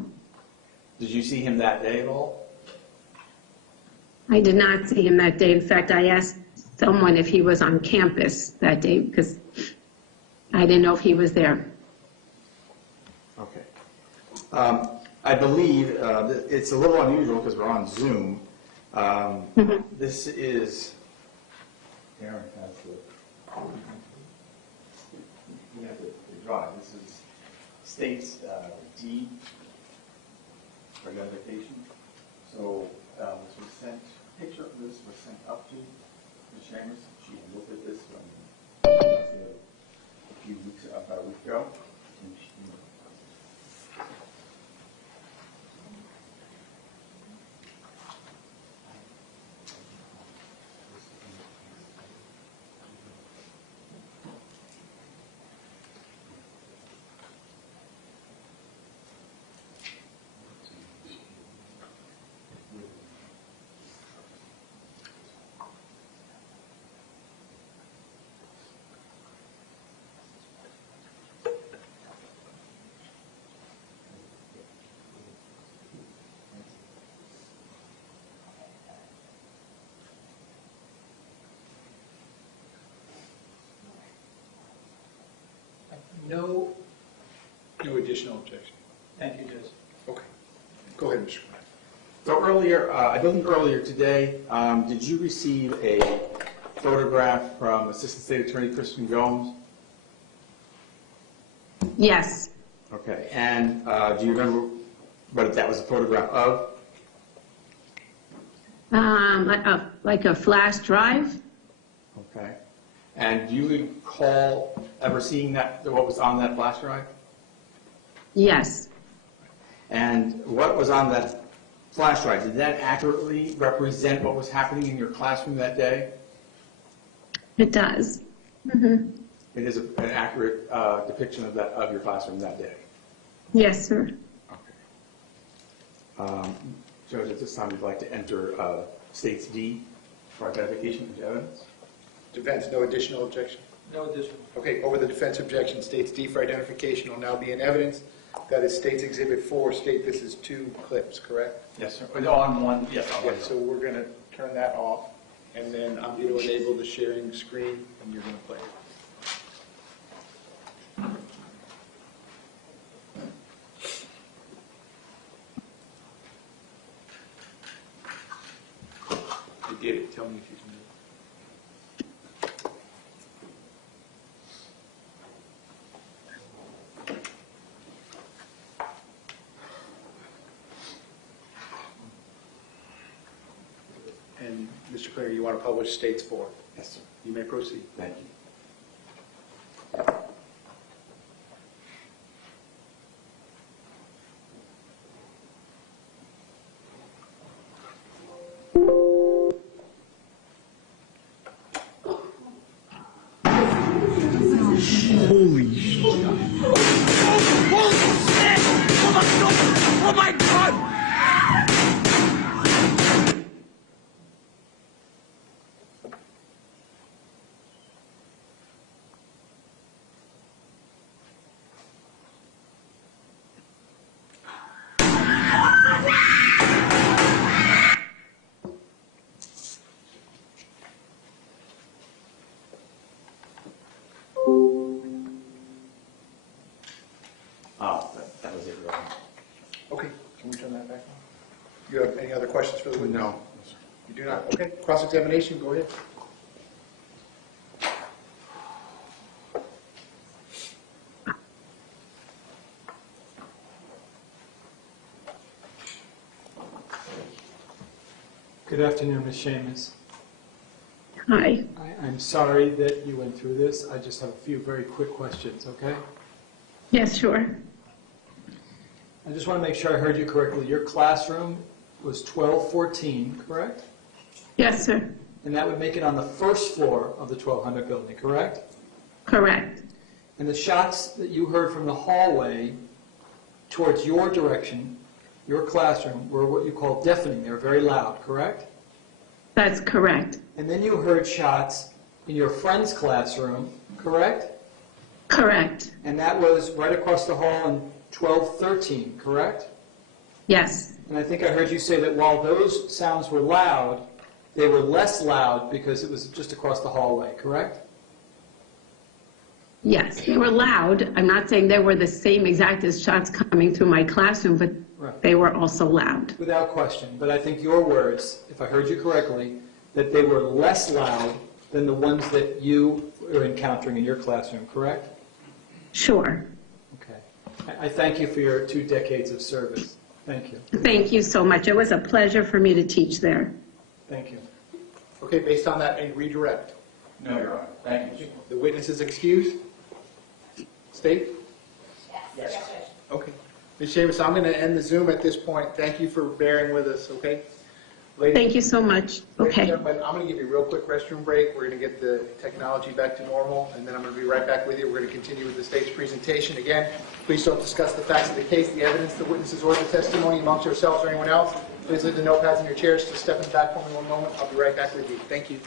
Did you see him that day at all? I did not see him that day. In fact, I asked someone if he was on campus that day because I didn't know if he was there. Okay. I believe it's a little unusual because we're on Zoom. This is, Aaron has the drive. This is state's deed for identification. So this was sent, a picture of this was sent up to Ms. Schamis. She looked at this a few weeks, about a week ago. And No additional objection. Thank you, Judge. Okay. Go ahead, Mr. Quinn. So earlier, I believe earlier today, did you receive a photograph from Assistant State Attorney Kristen Gomes? Yes. Okay, and do you remember what that was a photograph of? Like a flash drive? Okay. And do you recall ever seeing what was on that flash drive? Yes. And what was on that flash drive, did that accurately represent what was happening in your classroom that day? It does. Mm-hmm. It is an accurate depiction of your classroom that day? Yes, sir. Okay. Judge, at this time, we'd like to enter State's D for identification of evidence. Defense, no additional objection. No additional. Okay, over the defense objection, state's D for identification will now be in evidence. That is state's Exhibit 4, state this is 2 clips, correct? Yes, sir. On one, yes, on Yeah, one. so we're going to turn that off, and then I'm going to enable the sharing screen, and you're going to play it. I did it. Tell me if you can do it. And Mr. Clary, you want to publish states 4? Yes, sir. You may proceed. Thank you. That was it, really. Okay, can we turn that back on? You have any other questions for the witness? No. You do not? Okay, cross-examination, go ahead. Good afternoon, Ms. Schamis. Hi. I'm sorry that you went through this. I just have a few very quick questions, okay? Yes, sure. I just want to make sure I heard you correctly. Your classroom was 1214, correct? Yes, sir. And that would make it on the first floor of the 1200 building, correct? Correct. And the shots that you heard from the hallway towards your direction, your classroom, were what you call deafening. They were very loud, correct? That's correct. And then you heard shots in your friend's classroom, correct? Correct. And that was right across the hall in 1213, correct? Yes. And I think I heard you say that while those sounds were loud, they were less loud because it was just across the hallway, correct? Yes. They were loud. I'm not saying they were the same exact as shots coming through my classroom, but Right. they were also loud. Without question. But I think your words, if I heard you correctly, that they were less loud than the ones that you were encountering in your classroom, correct? Sure. Okay. I thank you for your 2 decades of service. Thank you. Thank you so much. It was a pleasure for me to teach there. Thank you. Okay, based on that, a redirect. No, Your Honor. Thank you. The witness is excused? State? Yes. Okay. Ms. Schamis, I'm going to end the Zoom at this point. Thank you for bearing with us, okay? Ladies Thank you so much. and Okay. gentlemen, I'm going to give you a real quick restroom break. We're going to get the technology back to normal, and then I'm going to be right back with you. We're going to continue with the state's presentation. Again, please don't discuss the facts of the case, the evidence, the witnesses, or the testimony amongst yourselves or anyone else. Please leave the notepads in your chairs. Just step in the back for me 1 moment. I'll be right back with you. Thank you.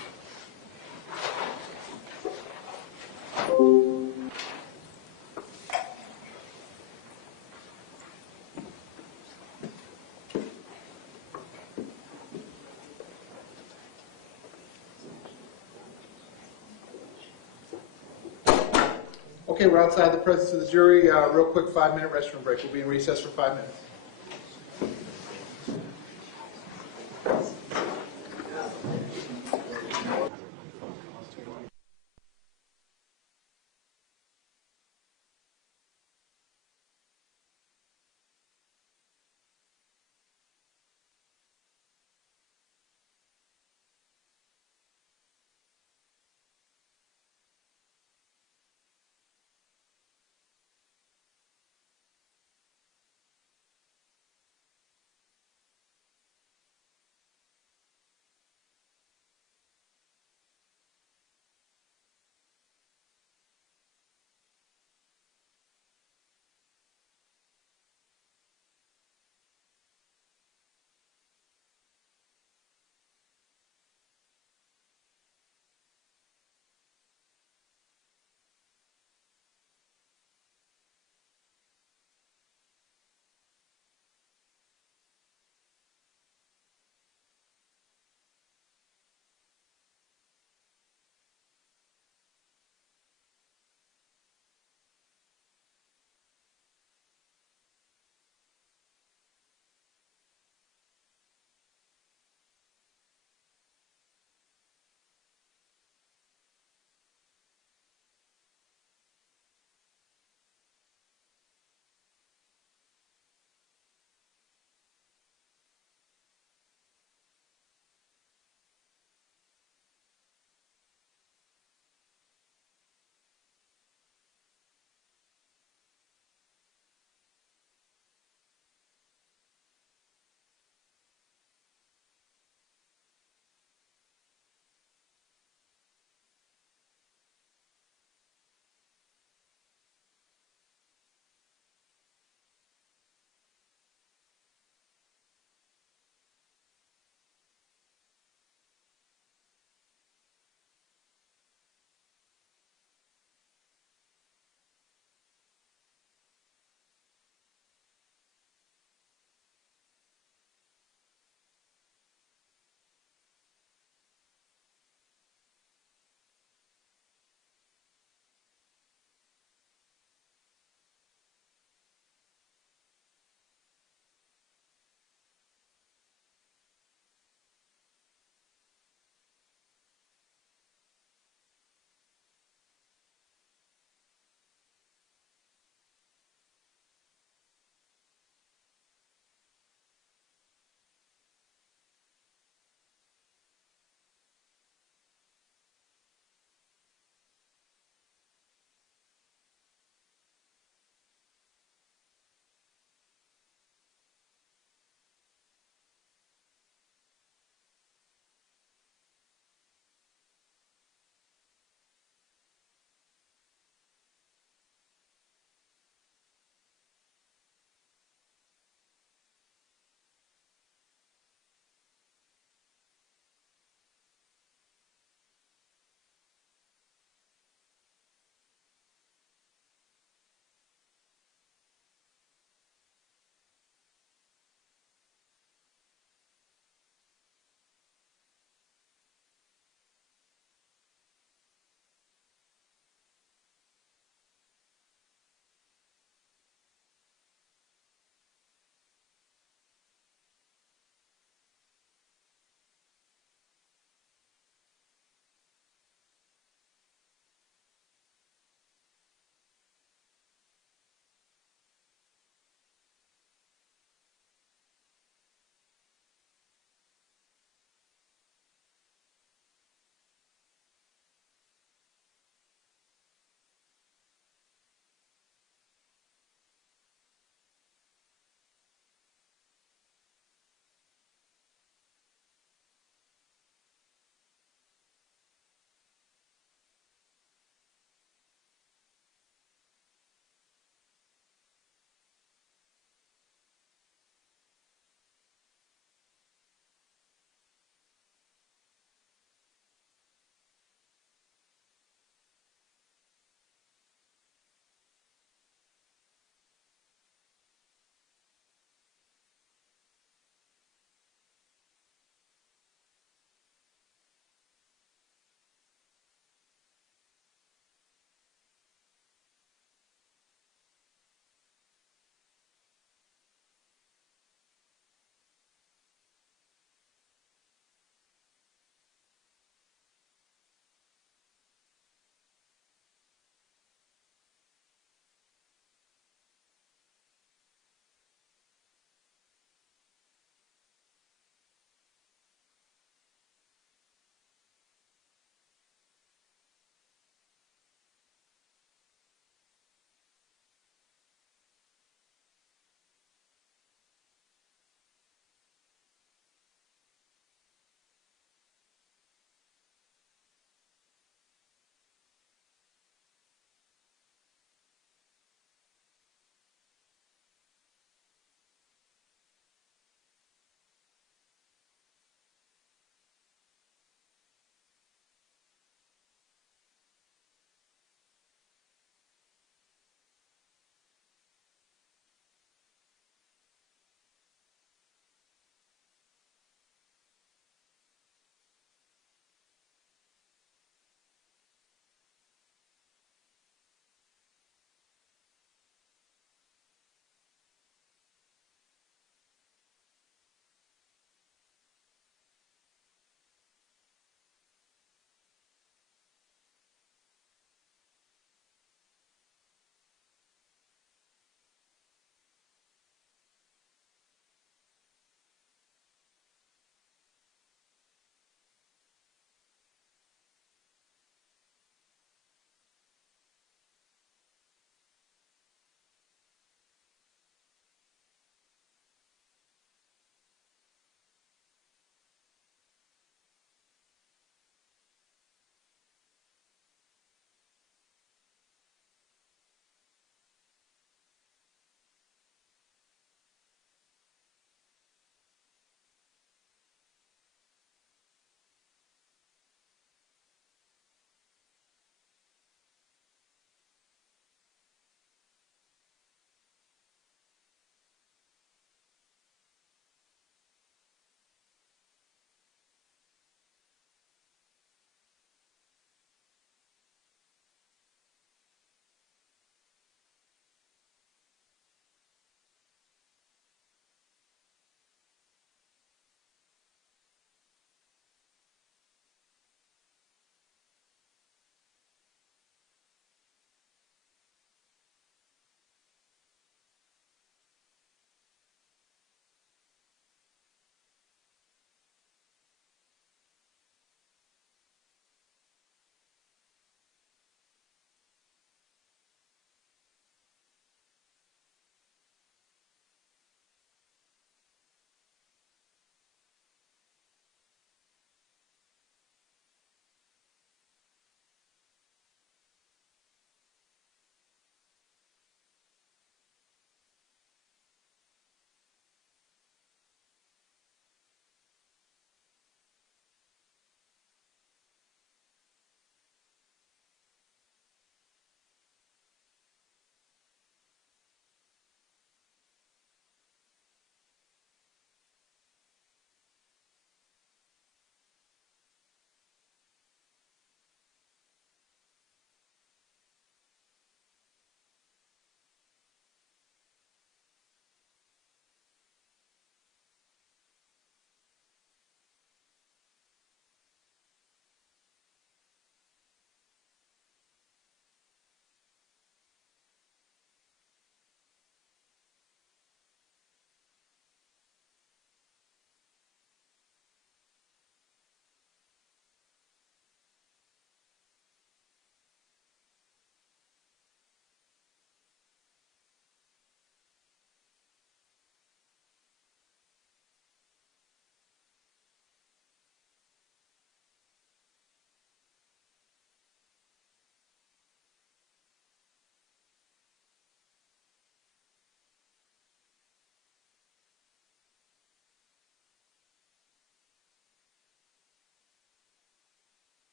Okay, we're outside the presence of the jury. Real quick 5-minute restroom break. We'll be in recess for 5 minutes.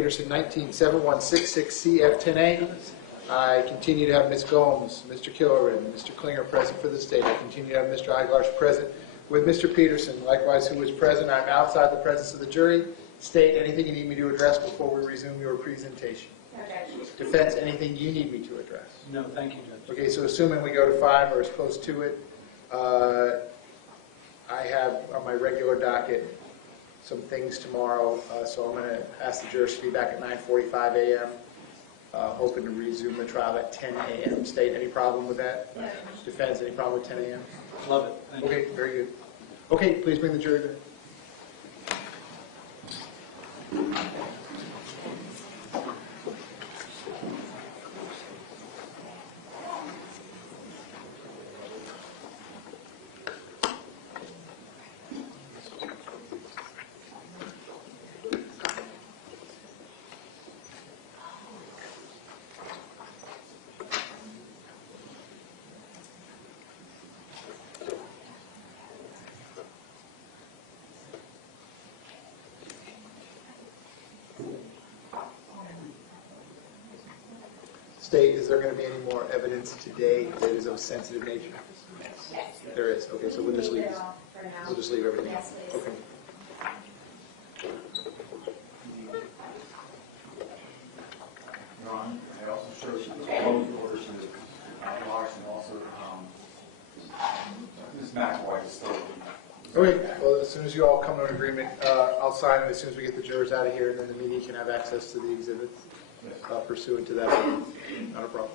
Peterson 19-7166-CF10A. I continue to have Ms. Gomes, Mr. Killoran, and Mr. Klinger present for the state. I continue to have Mr. Eiglar's present with Mr. Peterson, likewise, who is present. I'm outside the presence of the jury. State, anything you need me to address before we resume your presentation? No, Judge. Defense, anything you need me to address? No, thank you, Judge. Okay, so assuming we go to 5 or as close to it, I have on my regular docket some things tomorrow, so I'm going to ask the jurors to be back at 9:45 a.m., hoping to resume the trial at 10 a.m. State, any problem with that? No. Defense, any problem with 10 a.m.? Love it. Thank you. Okay, very good. Okay, please bring the jury to. State, is there going to be any more evidence today that is of a sensitive nature? Yes. There is. Okay, so we'll just leave this. For now. We'll just leave everything. Yes, please. Okay. Your Honor, I also showed you the closed orders to Larson, also Ms. McAvoy is still. Okay, well, as soon as you all come to an agreement, I'll sign it as soon as we get the jurors out of here, and then the media can have access to the exhibits pursuant to that. Not a problem.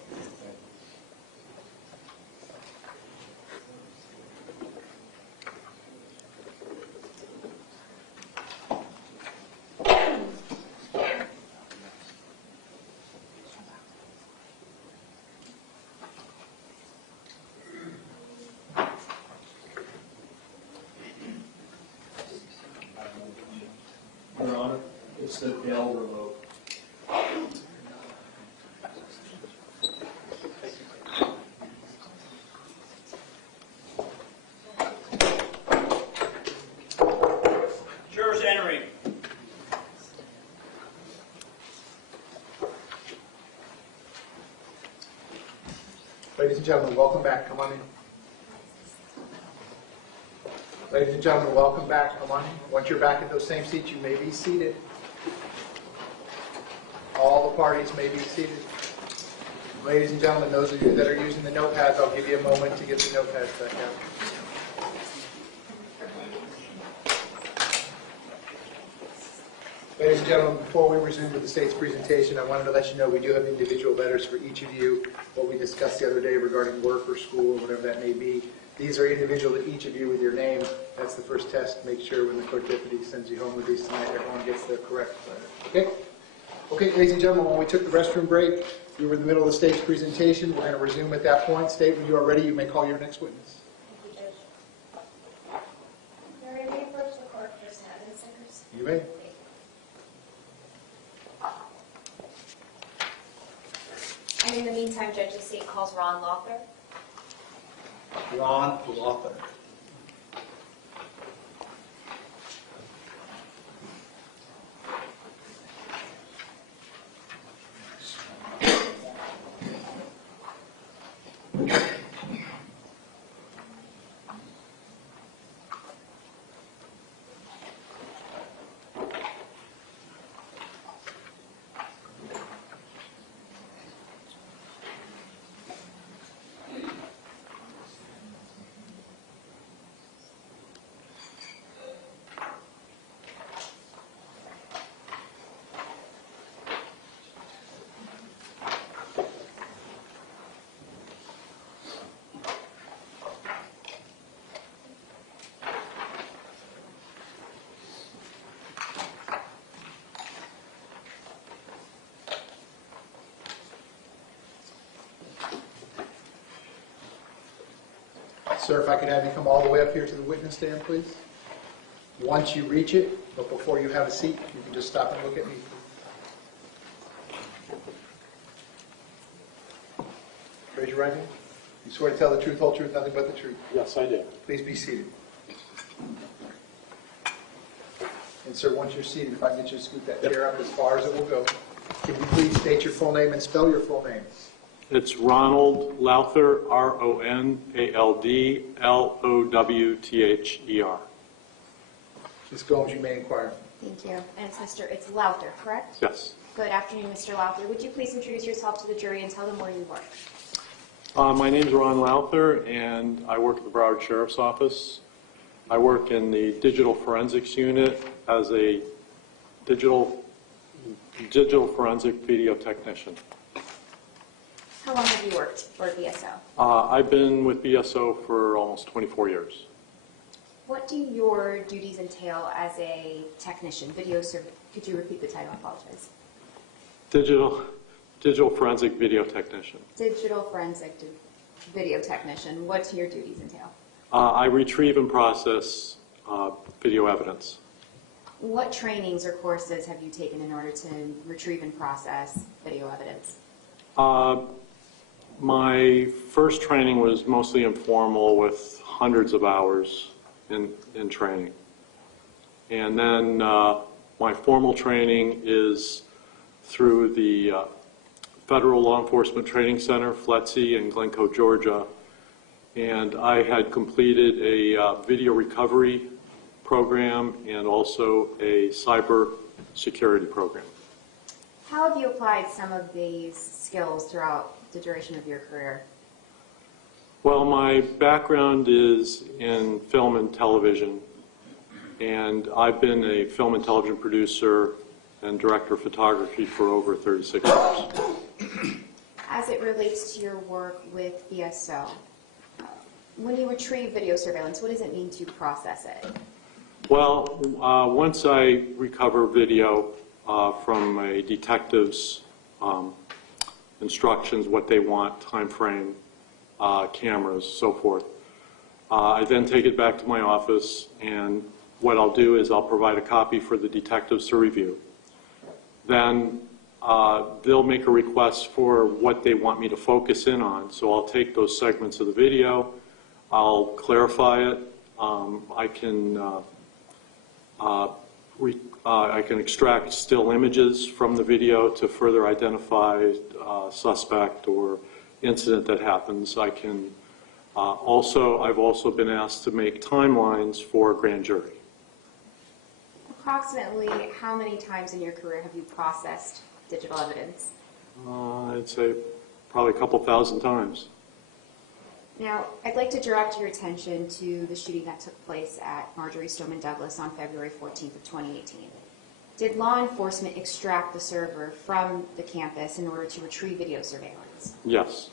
Your Honor, it's the Dell remote. Jurors entering. Ladies and gentlemen, welcome back. Come on in. Ladies and gentlemen, welcome back. Come on in. Once you're back at those same seats, you may be seated. All the parties may be seated. Ladies and gentlemen, those of you that are using the notepads, I'll give you a moment to get the notepads back out. Ladies and gentlemen, before we resume with the state's presentation, I wanted to let you know we do have individual letters for each of you, what we discussed the other day regarding work or school, whatever that may be. These are individual to each of you with your name. That's the first test. Make sure when the clerk deputy sends you home with these tonight, everyone gets the correct letter. Okay? Okay, ladies and gentlemen, when we took the restroom break, we were in the middle of the state's presentation. We're going to resume at that point. State, when you are ready, you may call your next witness. Thank you, Judge. Mary, may I approach the court for 7 seconds? You may. And in the meantime, Judge, the state calls Ron Lowther. Ron Lowther. Sir, if I could have you come all the way up here to the witness stand, please. Once you reach it, but before you have a seat, you can just stop and look at me. Raise your right hand. You swear to tell the truth, whole truth, nothing but the truth. Yes, I do. Please be seated. And sir, once you're seated, if I can get you to scoot that chair up as far as it will go. Can you please state your full name and spell your full name? It's Ronald Lowther, Ronaldlowther. Ms. Gomes, you may inquire. Thank you. And it's Lowther, correct? Yes. Good afternoon, Mr. Lowther. Would you please introduce yourself to the jury and tell them where you work? My name is Ron Lowther, and I work at the Broward Sheriff's Office. I work in the digital forensics unit as a digital forensic video technician. How long have you worked for BSO? I've been with BSO for almost 24 years. What do your duties entail as a technician? Could you repeat the title? I apologize. Digital forensic video technician. Digital forensic video technician. What do your duties entail? I retrieve and process video evidence. What trainings or courses have you taken in order to retrieve and process video evidence? My first training was mostly informal with hundreds of hours in training. And then my formal training is through the Federal Law Enforcement Training Center, FLETC, in Glencoe, Georgia. And I had completed a video recovery program and also a cyber security program. How have you applied some of these skills throughout the duration of your career? Well, my background is in film and television, and I've been a film and television producer and director of photography for over 36 years. As it relates to your work with BSO, when you retrieve video surveillance, what does it mean to process it? Well, once I recover video from a detective's instructions, what they want, time frame, cameras, so forth, I then take it back to my office, and what I'll do is I'll provide a copy for the detectives to review. Then they'll make a request for what they want me to focus in on. So I'll take those segments of the video, I'll clarify it, I can extract still images from the video to further identify a suspect or incident that happens. I can I've also been asked to make timelines for a grand jury. Approximately how many times in your career have you processed digital evidence? I'd say probably a couple thousand times. Now, I'd like to direct your attention to the shooting that took place at Marjory Stoneman Douglas on February 14th of 2018. Did law enforcement extract the server from the campus in order to retrieve video surveillance? Yes.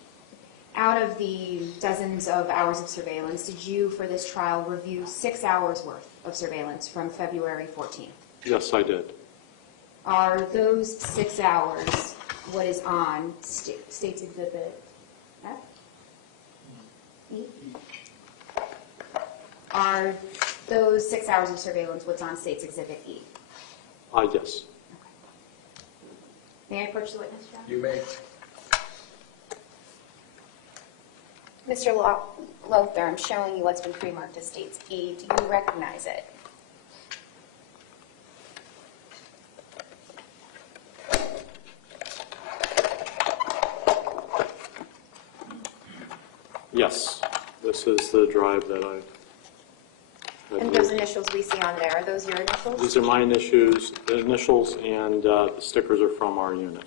Out of the dozens of hours of surveillance, did you, for this trial, review 6 hours worth of surveillance from February 14th? Yes, I did. Are those 6 hours what is on State's Exhibit F? E? Are those 6 hours of surveillance what's on State's Exhibit E? Yes. Okay. May I approach the witness, John? You may. Mr. Lowther, I'm showing you what's been pre-marked as State's E. Do you recognize it? Yes. This is the drive that I had And here. those initials we see on there, are those your initials? These are my initials, and the stickers are from our unit.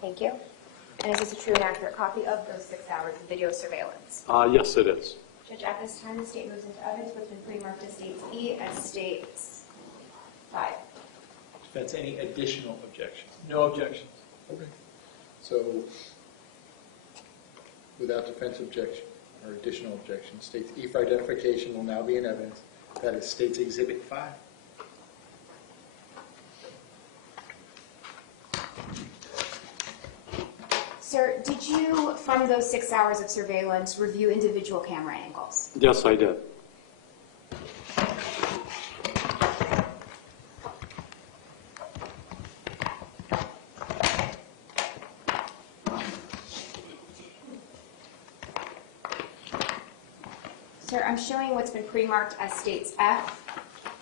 Thank you. And is this a true and accurate copy of those 6 hours of video surveillance? Yes, it is. Judge, at this time, the state moves into evidence what's been pre-marked as State's E and State's 5. Defense, any additional objections? No objections. Okay. So, without defense objection or additional objection, State's E for identification will now be in evidence. That is State's Exhibit 5. Sir, did you, from those 6 hours of surveillance, review individual camera angles? Yes, I did. Sir, I'm showing what's been pre-marked as States F.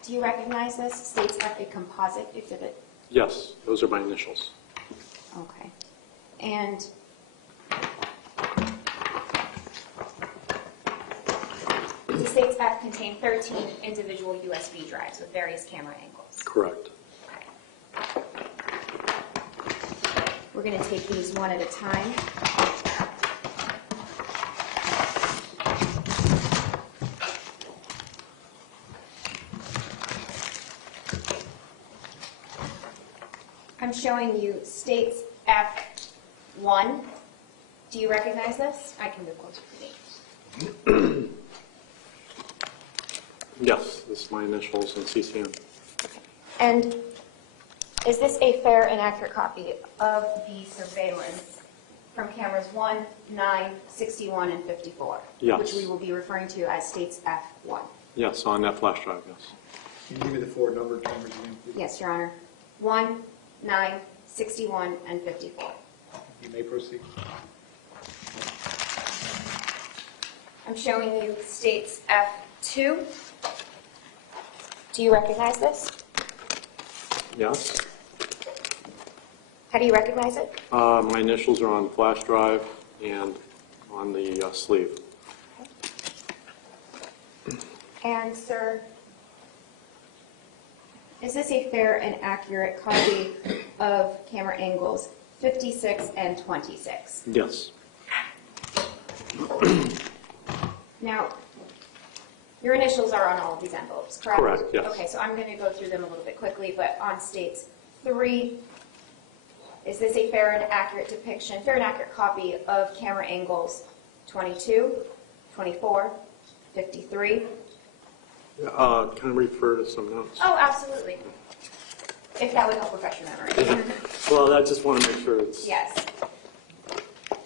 Do you recognize this? States F, a composite exhibit. Yes, those are my initials. Okay. And the States F contain 13 individual USB drives with various camera angles. Correct. Okay. We're going to take these one at a time. I'm showing you States F1. Do you recognize this? I can move closer to me. Yes, this is my initials and CCM. And is this a fair and accurate copy of the surveillance from cameras 1, 9, 61, and 54? Yes. Which we will be referring to as States F1. Yes, on that flash drive, yes. Can you give me the 4 numbered cameras again, please? Yes, Your Honor. 1, 9, 61, and 54. You may proceed. I'm showing you States F2. Do you recognize this? Yes. How do you recognize it? My initials are on the flash drive and on the sleeve. And, sir, is this a fair and accurate copy of camera angles 56 and 26? Yes. Now, your initials are on all of these envelopes, correct? Correct, yes. Okay, so I'm going to go through them a little bit quickly, but on States 3, is this a fair and accurate depiction, fair and accurate copy of camera angles 22, 24, 53? Can I refer to some notes? Oh, absolutely. If that would help refresh your memory. Well, I just want to make sure it's... Yes.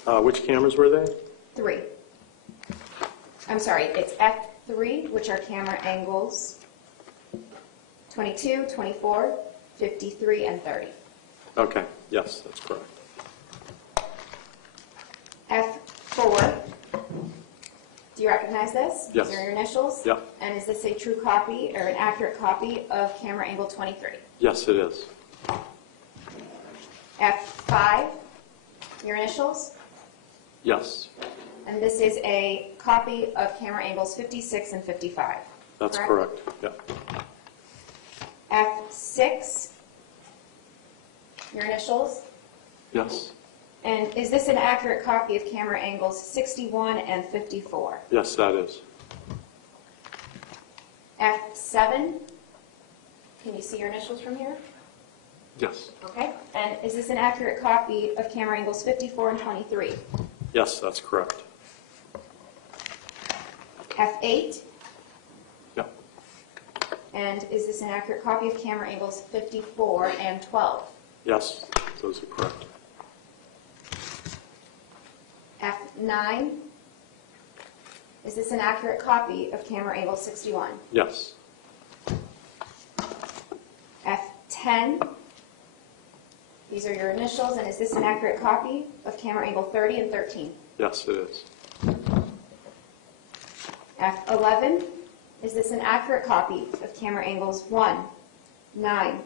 Which cameras were they? 3. I'm sorry, it's F3, which are camera angles 22, 24, 53, and 30. Okay, yes, that's correct. F4, do you recognize this? Yes. These are your initials? Yep. And is this a true copy or an accurate copy of camera angle 23? Yes, it is. F5, your initials? Yes, And this is a copy of camera angles 56 and 55. that's correct. Yeah. F6, your initials? Yes, And is this an accurate copy of camera angles 61 and 54? yes, that is. F7, can you see your initials from here? Yes, Okay. And is this an accurate copy of camera angles 54 and 23? yes, that's correct. F8, Yeah, and is this an accurate copy of camera angles 54 and 12? yes, those are correct. F9, is this an accurate copy of camera angle 61? Yes, F10, these are your initials, and is this an accurate copy of camera angle 30 and 13? yes, it is. F11, is this an accurate copy of camera angles 1, 9,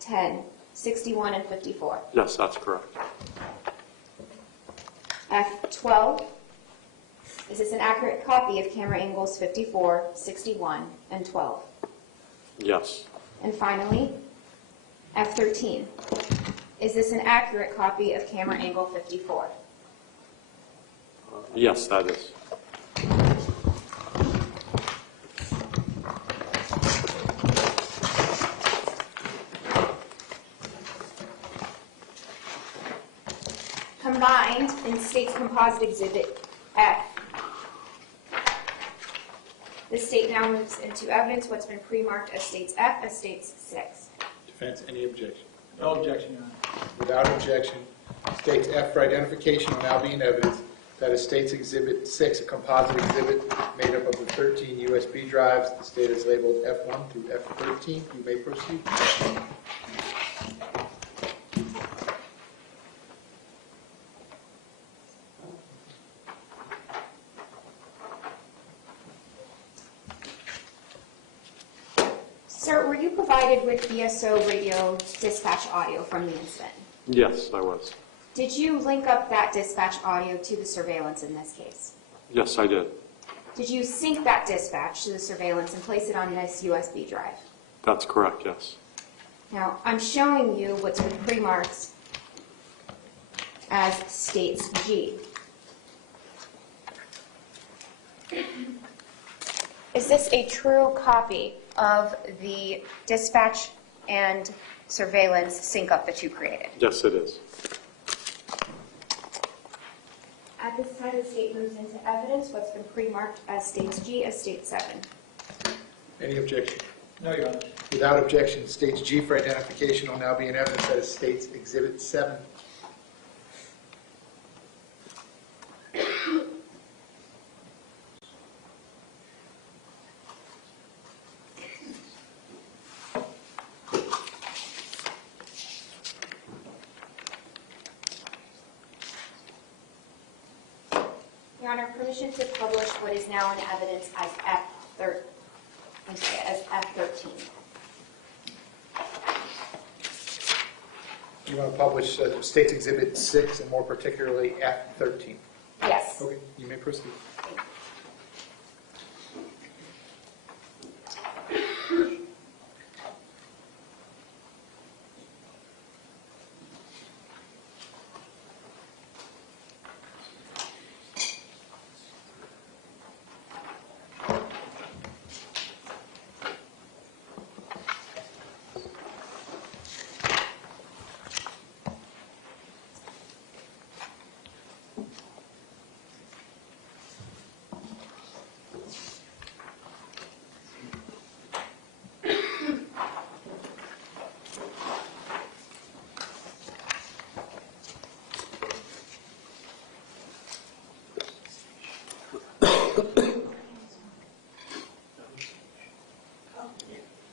10, 61, and 54? Yes, that's correct. F12, is this an accurate copy of camera angles 54, 61, and 12? Yes, And finally, F13, is this an accurate copy of camera angle 54? yes, that is. Combined in State's Composite Exhibit F, the state now moves into evidence what's been pre-marked as States F as States 6. Defense, any objection? No objection, Your Honor. Without objection, States F for identification will now be in evidence. That is States Exhibit 6, a composite exhibit made up of the 13 USB drives. The state is labeled F1 through F13. You may proceed. Sir, were you provided with BSO radio dispatch audio from the incident? Yes, I was. Did you link up that dispatch audio to the surveillance in this case? Yes, I did. Did you sync that dispatch to the surveillance and place it on this USB drive? That's correct, yes. Now, I'm showing you what's been pre-marked as states G. Is this a true copy of the dispatch and surveillance sync-up that you created? Yes, it is. At this time, the state moves into evidence what's been pre-marked as states G as state 7. Any objection? No, Your Honor. Without objection, stage G for identification will now be in evidence as State's Exhibit 7. Your Honor, permission to publish what is now in evidence as F13. You want to publish State's Exhibit 6 and more particularly F13. Yes. Okay, you may proceed.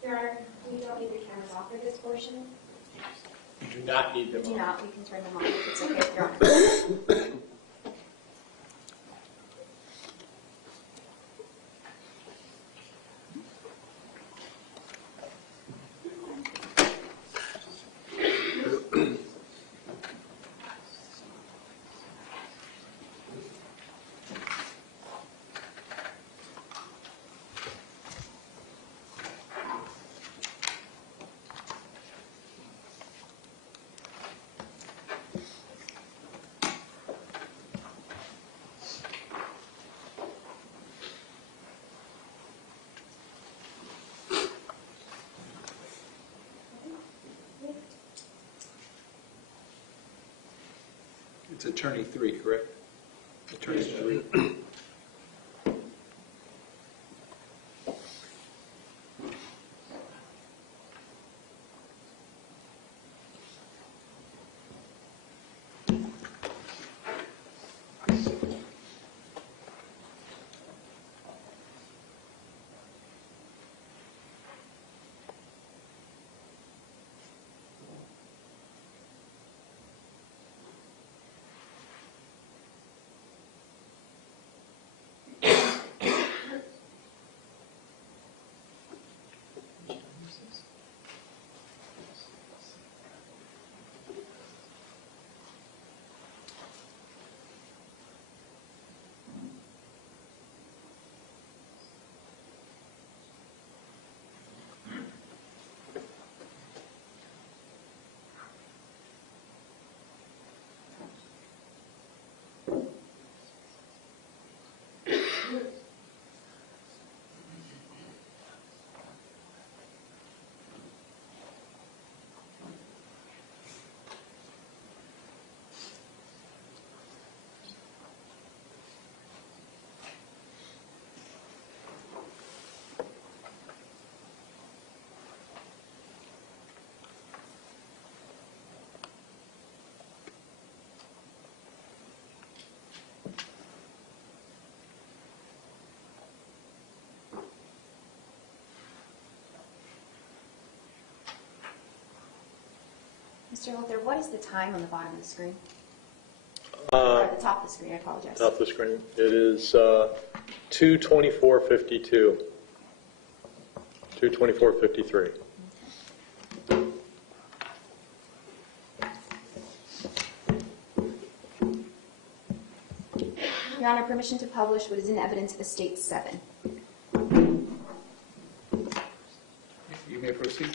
Your Honor, we don't need the cameras off for this portion. You do not need them Do on. not, we can turn them on if it's okay with Your Honor. It's Attorney 3, correct? Attorney 3. Mr. Lowther, what is the time on the bottom of the screen? Or at the top of the screen, I apologize. Off the screen. It is 2:24:52. 22453. Your Honor, permission to publish what is in evidence of Estate 7. You may proceed.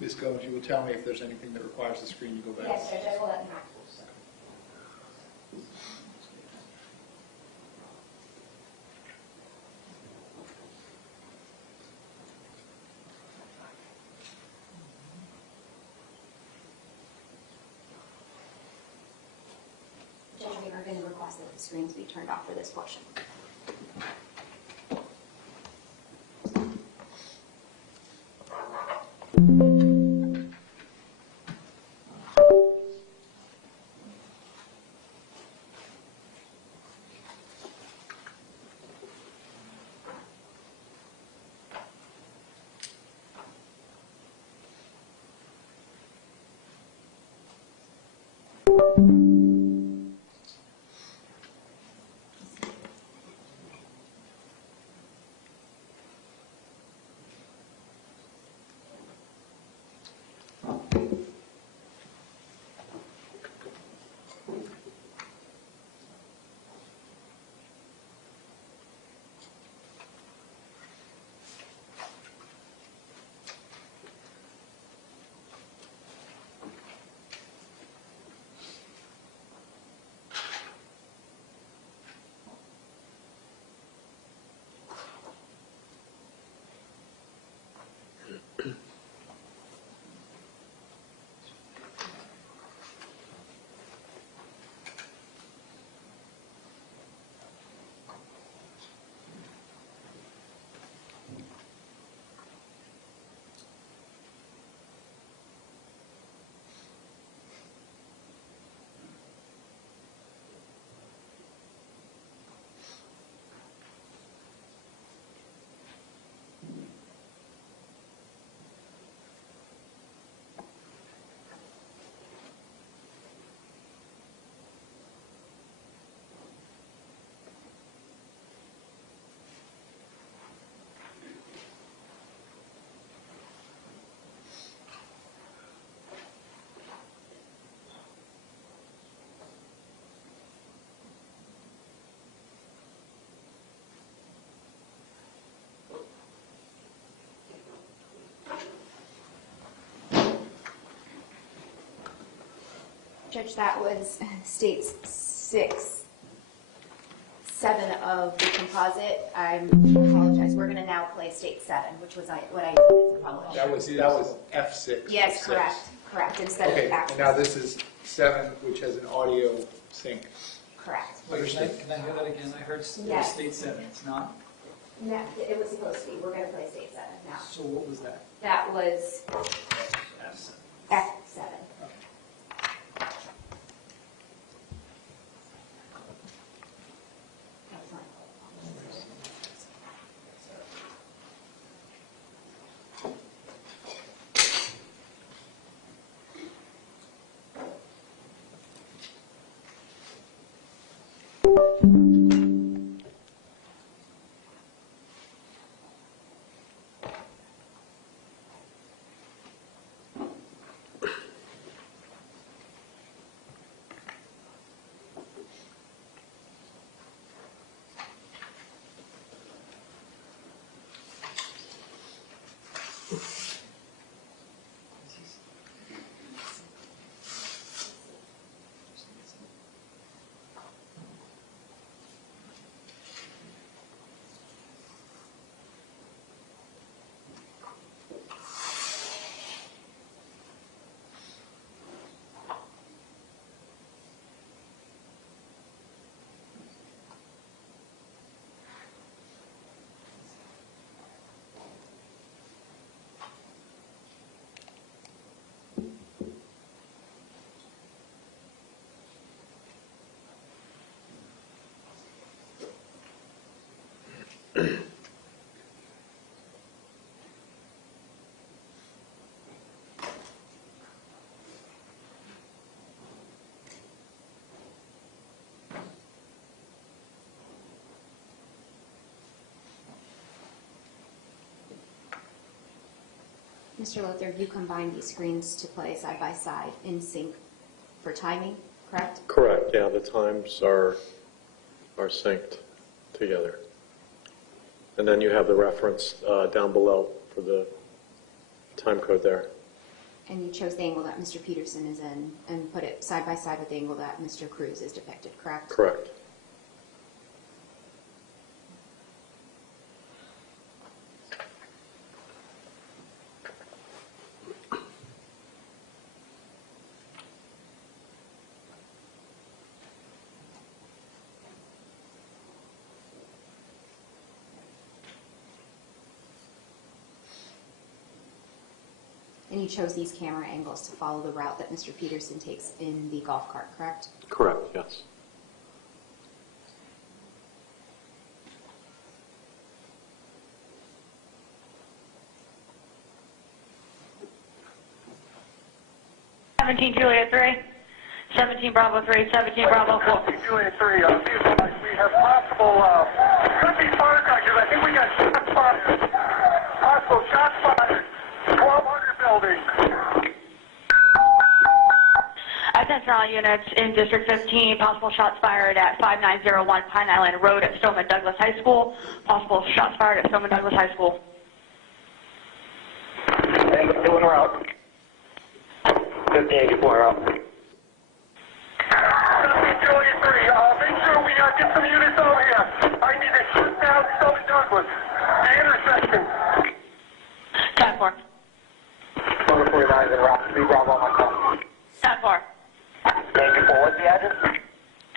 Ms. Gomes, you will tell me if there's anything that requires the screen to go back. Yes, Judge, I will let you know. Judge, we are going to request that the screens be turned off for this portion. Judge, that was states 6, 7 of the composite. I apologize. We're going to now play state 7, which was what I did to publish. That was F6. Yes, correct. Correct. Instead Okay, of back. and now this is 7, which has an audio sync. Correct. Wait, can I hear that again? I heard Yes. state 7, it's not? No, it was supposed to be. We're going to play state 7 now. So what was that? That was F7. Mr. Lowther, you combined these screens to play side by side in sync for timing, correct? Correct, yeah, the times are synced together. And then you have the reference down below for the time code there. And you chose the angle that Mr. Peterson is in and put it side by side with the angle that Mr. Cruz is depicted, correct? Correct. And you chose these camera angles to follow the route that Mr. Peterson takes in the golf cart, correct? Correct, yes. Juliet 3, 17 Bravo 3, 17 Bravo 4. 17 Juliet 3, we have possible, could be firecrackers. I think we got shots fired. Possible shots fired. 1200 building. Attention all units in District 15, possible shots fired at 5901 Pine Island Road at Stoneman Douglas High School. Possible shots fired at Stoneman Douglas High School. And we're doing route. 1584 route. 17 Juliet 3, make sure we get some units over here. I need to shoot down Stoneman Douglas. The intersection. 10-4. Number 49 in route 3 Bravo on my phone. 10-4. Thank you for what's the address?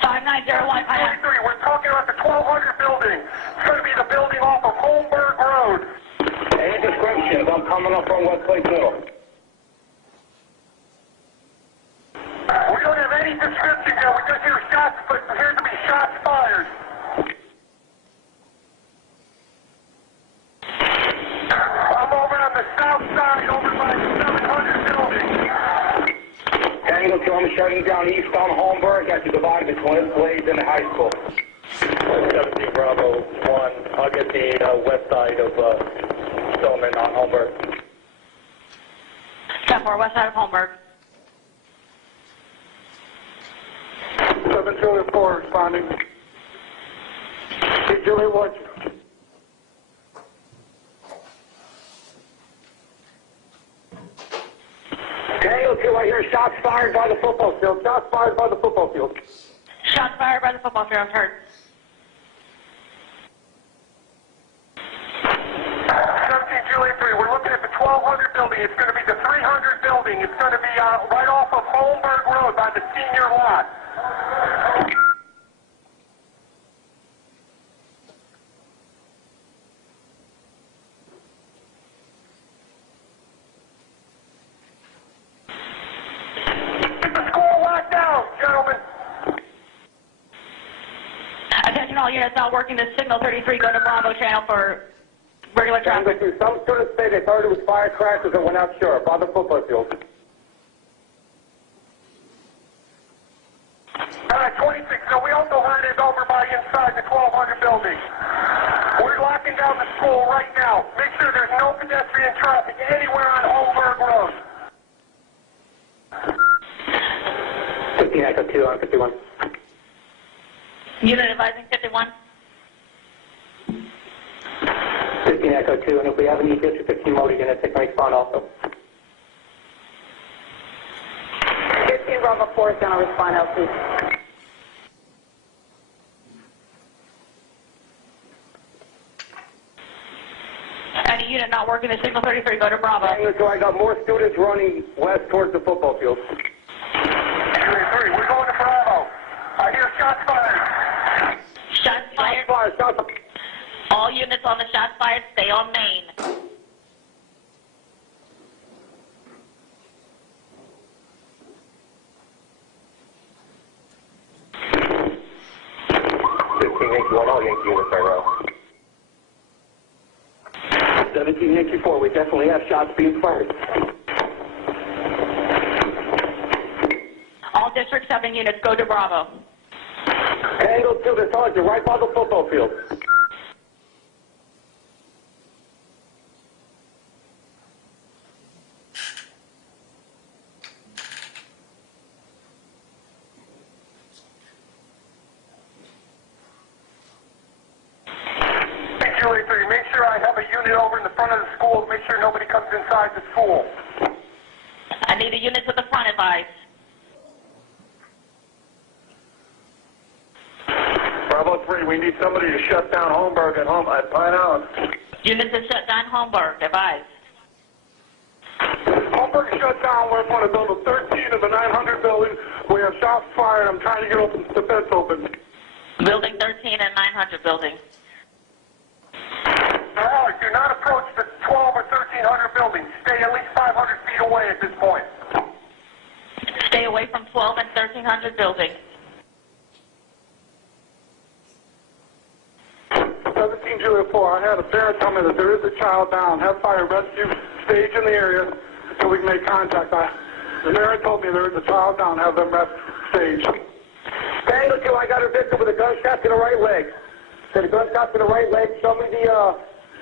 5901 Pine Island. We're talking about the 1200 building. It's going to be the building off of Holmberg Road. Any descriptions? I'm coming up from Westlake Middle. We don't have any description yet. We just hear shots, but appears to be shots fired. I'm over on the south side, over by the 700 building. Angle 2, I'm shutting down eastbound Holmberg at the divide between Blades and the high school. 17 Bravo 1, I'll get the west side of Stoneman on Holmberg. 10-4, west side of Holmberg. 7 Juliet 4 responding. Hey, Juliet 1. Danielle 2, I hear shots fired by the football field. Shots fired by the football field. Shots fired by the football field, heard. 17 Juliet 3, we're looking at the 1200 building. It's going to be the 300 building. It's going to be right off of Holmberg Road by the senior lot. Get the school locked down, gentlemen. Attention all units now working the signal 33, go to Bravo channel for regular traffic. Some students say they thought it was firecrackers and went out sure by the football field. All right, 26. So we also heard it over by inside the 1200 building. We're locking down the school right now. Make sure there's no pedestrian traffic anywhere on Holmberg Road. 15 Echo 2 on 51. Unit advising 51. 15 Echo 2, and if we have any District 15 motor units, they can respond also. 15 Bravo 4 is going to respond out, please. Any unit not working the signal 33, go to Bravo. So I got more students running west towards the football field. 3, we're going to Bravo. I hear shots fired. Shots fired. Shots fired. All units on the shots fired, stay on main. All Yankee units are row. 17 Yankee 4, we definitely have shots being fired. All District 7 units, go to Bravo. Angle 2, the sergeant, right by the football field. front of the school. Make sure nobody comes inside the school. I need a unit to the front, advise. Bravo 3, we need somebody to shut down Holmberg at Pine Island. Unit to shut down Holmberg, advise. Holmberg shut down. We're going to build 13 of the 900 building. We have shots fired. I'm trying to get the fence open. Building 13 and 900 building. Alex, do not approach the 12 or 1300 buildings. Stay at least 500 feet away at this point. Stay away from 12 and 1300 building. 17 Julia 4, I had a parent tell me that there is a child down. Have fire rescue stage in the area so we can make contact. The parent told me there is a child down. Have them rest stage. Tango 2, I got a victim with a gunshot to the right leg. Said a gunshot to the right leg. Show me the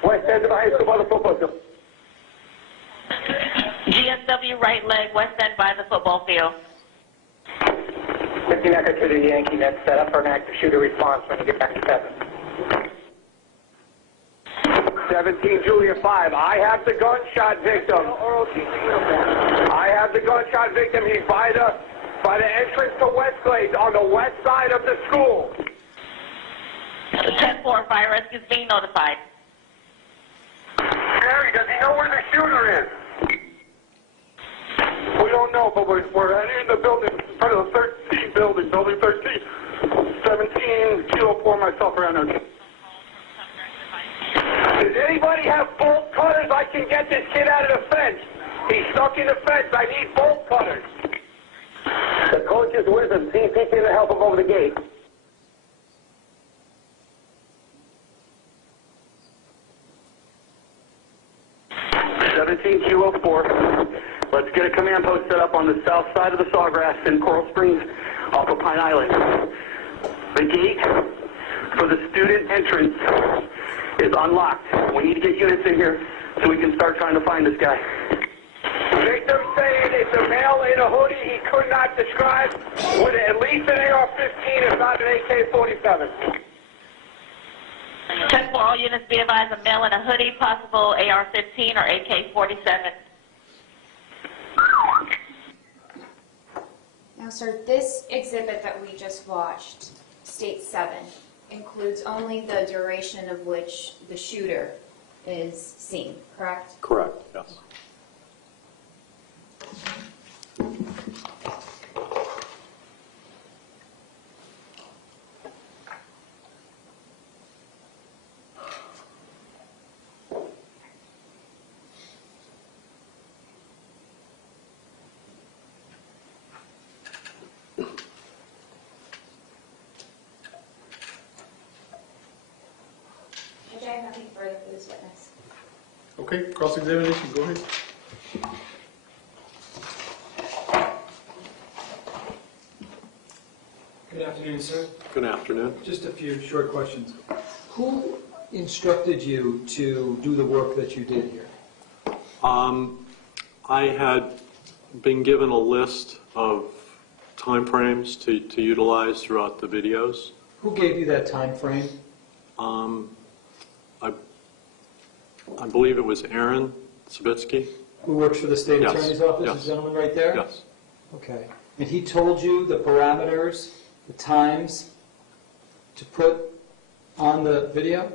west end of the high school by the football field. GSW right leg, west end by the football field. 15 Echo 2 to Yankee Net, set up for an active shooter response when you get back to 7. 17 Julia 5, I have the gunshot victim. I have the gunshot victim. He's by the entrance to Westglades on the west side of the school. 10-4, fire rescue is being notified. Gary, does he know where the shooter is? We don't know, but we're entering the building, in front of the 13 building, building 13. 17 Kilo 4, myself around there. Does anybody have bolt cutters? I can get this kid out of the fence. He's stuck in the fence. I need bolt cutters. The coach is with him. See if he can help him over the gate. Kilo 4. Let's get a command post set up on the south side of the Sawgrass in Coral Springs off of Pine Island. The gate for the student entrance is unlocked. We need to get units in here so we can start trying to find this guy. Victim saying it's a male in a hoodie he could not describe with at least an AR-15, if not an AK-47. 10-4, all units be advised, a male in a hoodie, possible AR-15 or AK-47. Now, sir, this exhibit that we just watched, State 7, includes only the duration of which the shooter is seen, correct? Correct, yes. I have nothing further for this witness. Okay, cross-examination, go ahead. Good afternoon, sir. Good afternoon. Just a few short questions. Who instructed you to do the work that you did here? I had been given a list of timeframes to utilize throughout the videos. Who gave you that time frame? I believe it was Aaron Savitsky. Who works for the state Yes. attorney's office, Yes. the gentleman right there? Yes. Okay. And he told you the parameters, the times to put on the video?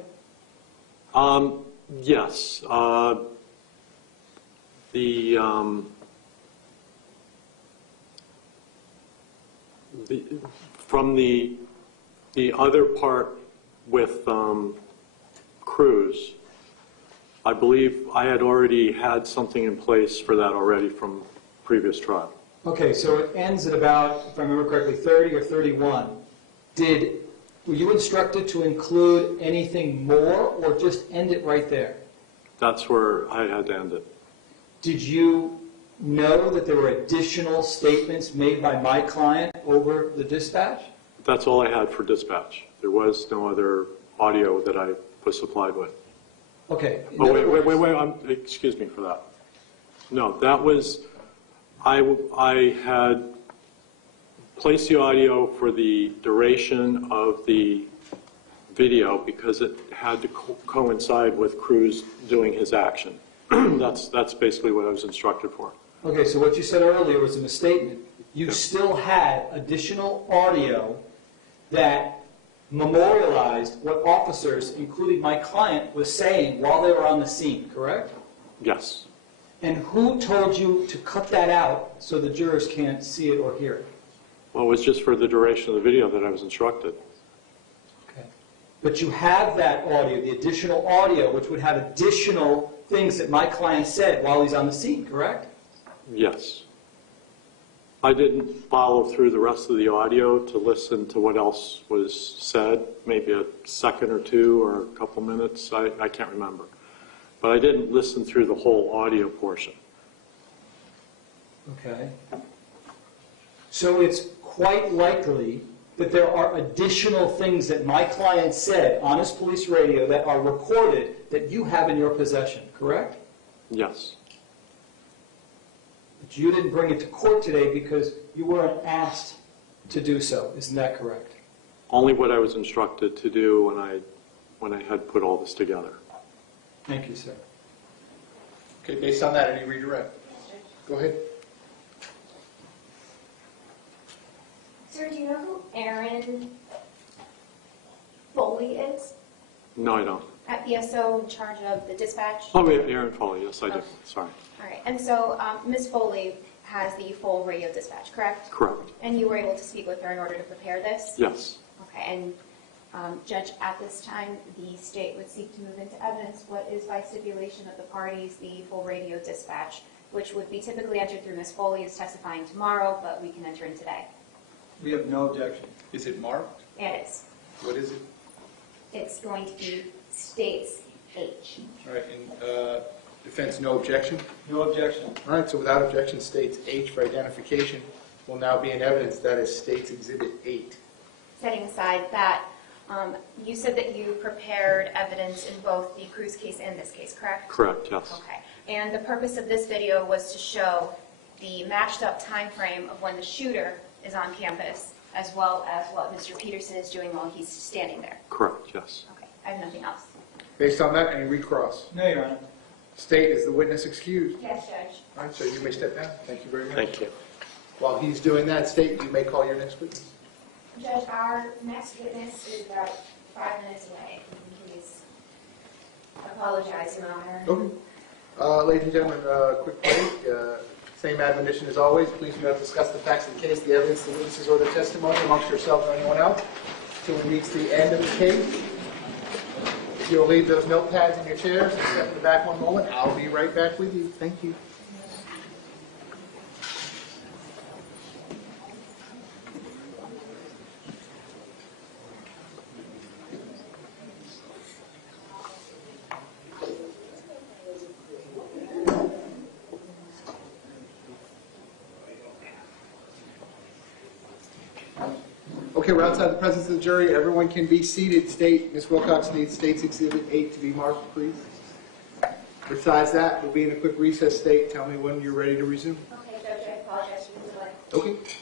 Yes. From the other part with Cruz, I believe I had already had something in place for that already from previous trial. Okay, so it ends at about, if I remember correctly, 30 or 31. Were you instructed to include anything more or just end it right there? That's where I had to end it. Did you know that there were additional statements made by my client over the dispatch? That's all I had for dispatch. There was no other audio that I was supplied with. Okay. Oh, wait, excuse me for that. No, that was, I had placed the audio for the duration of the video because it had to coincide with Cruz doing his action. That's basically what I was instructed for. Okay, so what you said earlier was a misstatement. You still had additional audio that memorialized what officers, including my client, was saying while they were on the scene, correct? Yes. And who told you to cut that out so the jurors can't see it or hear it? Well, it was just for the duration of the video that I was instructed. Okay. But you have that audio, the additional audio, which would have additional things that my client said while he's on the scene, correct? Yes. I didn't follow through the rest of the audio to listen to what else was said, maybe a second or two or a couple minutes, I can't remember. But I didn't listen through the whole audio portion. Okay. So it's quite likely that there are additional things that my client said on his police radio that are recorded that you have in your possession, correct? Yes. But you didn't bring it to court today because you weren't asked to do so. Isn't that correct? Only what I was instructed to do when I had put all this together. Thank you, sir. Okay, based on that, any redirect? Go ahead. Sir, do you know who Aaron Foley is? No, I don't. At BSO in charge of the dispatch? Oh, wait, Aaron Foley, yes, I do. Sorry. All right, and so Ms. Foley has the full radio dispatch, correct? Correct. And you were able to speak with her in order to prepare this? Yes. Okay, and Judge, at this time, the state would seek to move into evidence what is by stipulation of the parties, the full radio dispatch, which would be typically entered through Ms. Foley is testifying tomorrow, but we can enter in today. We have no objection. Is it marked? It is. What is it? It's going to be states H. All right, and defense, no objection? No objection. All right, so without objection, states H for identification will now be in evidence. That is States Exhibit 8. Setting aside that, you said that you prepared evidence in both the Cruz case and this case, correct? Correct, yes. Okay. And the purpose of this video was to show the matched up time frame of when the shooter is on campus, as well as what Mr. Peterson is doing while he's standing there. Correct, yes. Okay, I have nothing else. Based on that, any recross? No, Your Honor. State, is the witness excused? Yes, Judge. All right, so you may step down. Thank you very much. Thank you. While he's doing that, State, you may call your next witness. Judge, our next witness is about 5 minutes away. Please apologize, Your Honor. Okay. Ladies and gentlemen, quick break. Same admonition as always. Please do not discuss the facts of the case, the evidence, the witnesses, or the testimony amongst yourselves or anyone else until we reach the end of the case. If you'll leave those notepads in your chairs and step in the back one moment, I'll be right back with you. Thank you. Okay, we're outside the presence of the jury. Everyone can be seated. State, Ms. Wilcox needs State's Exhibit 8 to be marked, please. Besides that, we'll be in a quick recess. State, tell me when you're ready to resume. Okay, Judge, I apologize for the delay. Okay.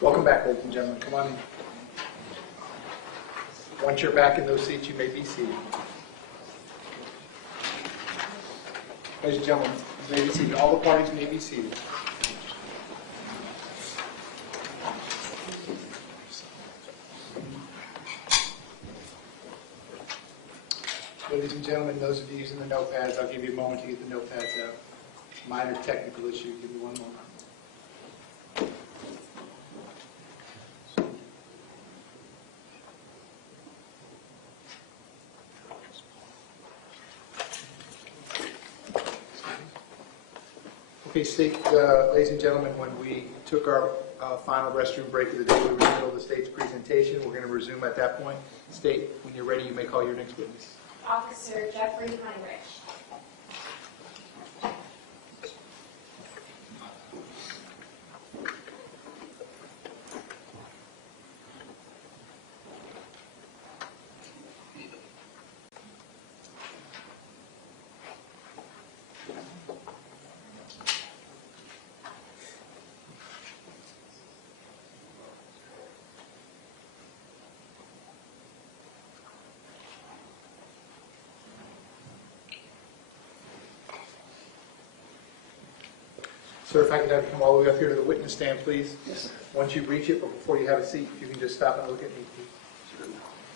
Welcome back, ladies and gentlemen. Come on in. Once you're back in those seats, you may be seated. Ladies and gentlemen, you may be seated. All the parties may be seated. Ladies and gentlemen, those of you using the notepads, I'll give you a moment to get the notepads out. Minor technical issue. Give me one moment. Okay, state, ladies and gentlemen, when we took our final restroom break of the day, we were in the middle of the state's presentation. We're going to resume at that point. State, when you're ready, you may call your next witness. Officer Jeffrey Heinrich. Sir, if I could have you come all the way up here to the witness stand, please. Yes, sir. Once you reach it, but before you have a seat, if you can just stop and look at me, please.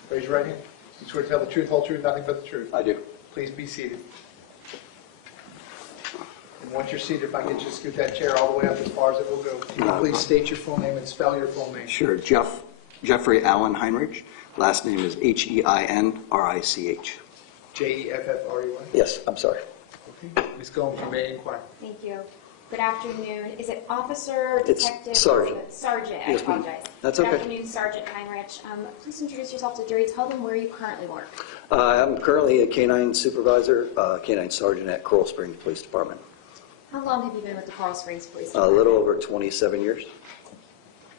Raise your right hand. You swear to tell the truth, whole truth, nothing but the truth. I do. Please be seated. And once you're seated, if I could just scoot that chair all the way up as far as it will go. Can you please state your full name and spell your full name? Sure. Jeffrey Allen Heinrich. Last name is Heinrich. Jeffrey? Yes, I'm sorry. Okay. Ms. Gomes, you may inquire. Thank you. Good afternoon. Is it officer, detective? It's sergeant. Sergeant, I Yes, ma'am. apologize. That's Good okay. afternoon, Sergeant Heinrich. Please introduce yourself to the jury. Tell them where you currently work. I'm currently a canine supervisor, canine sergeant at Coral Springs Police Department. How long have you been with the Coral Springs Police A Department? little over 27 years.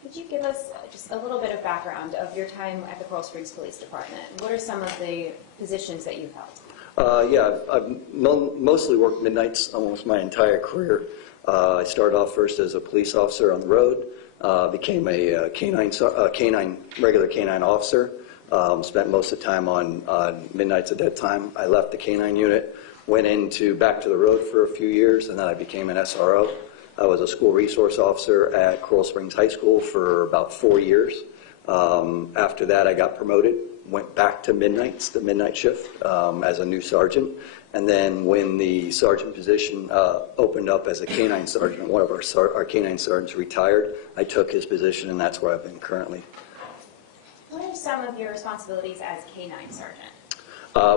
Could you give us just a little bit of background of your time at the Coral Springs Police Department? What are some of the positions that you've held? I've mostly worked midnights almost my entire career. I started off first as a police officer on the road, became a regular canine officer, spent most of the time on midnights at that time. I left the canine unit, went back to the road for a few years, and then I became an SRO. I was a school resource officer at Coral Springs High School for about 4 years. After that, I got promoted, went back to midnights, the midnight shift, as a new sergeant. And then when the sergeant position opened up as a canine sergeant, one of our canine sergeants retired, I took his position, and that's where I've been currently. What are some of your responsibilities as canine sergeant?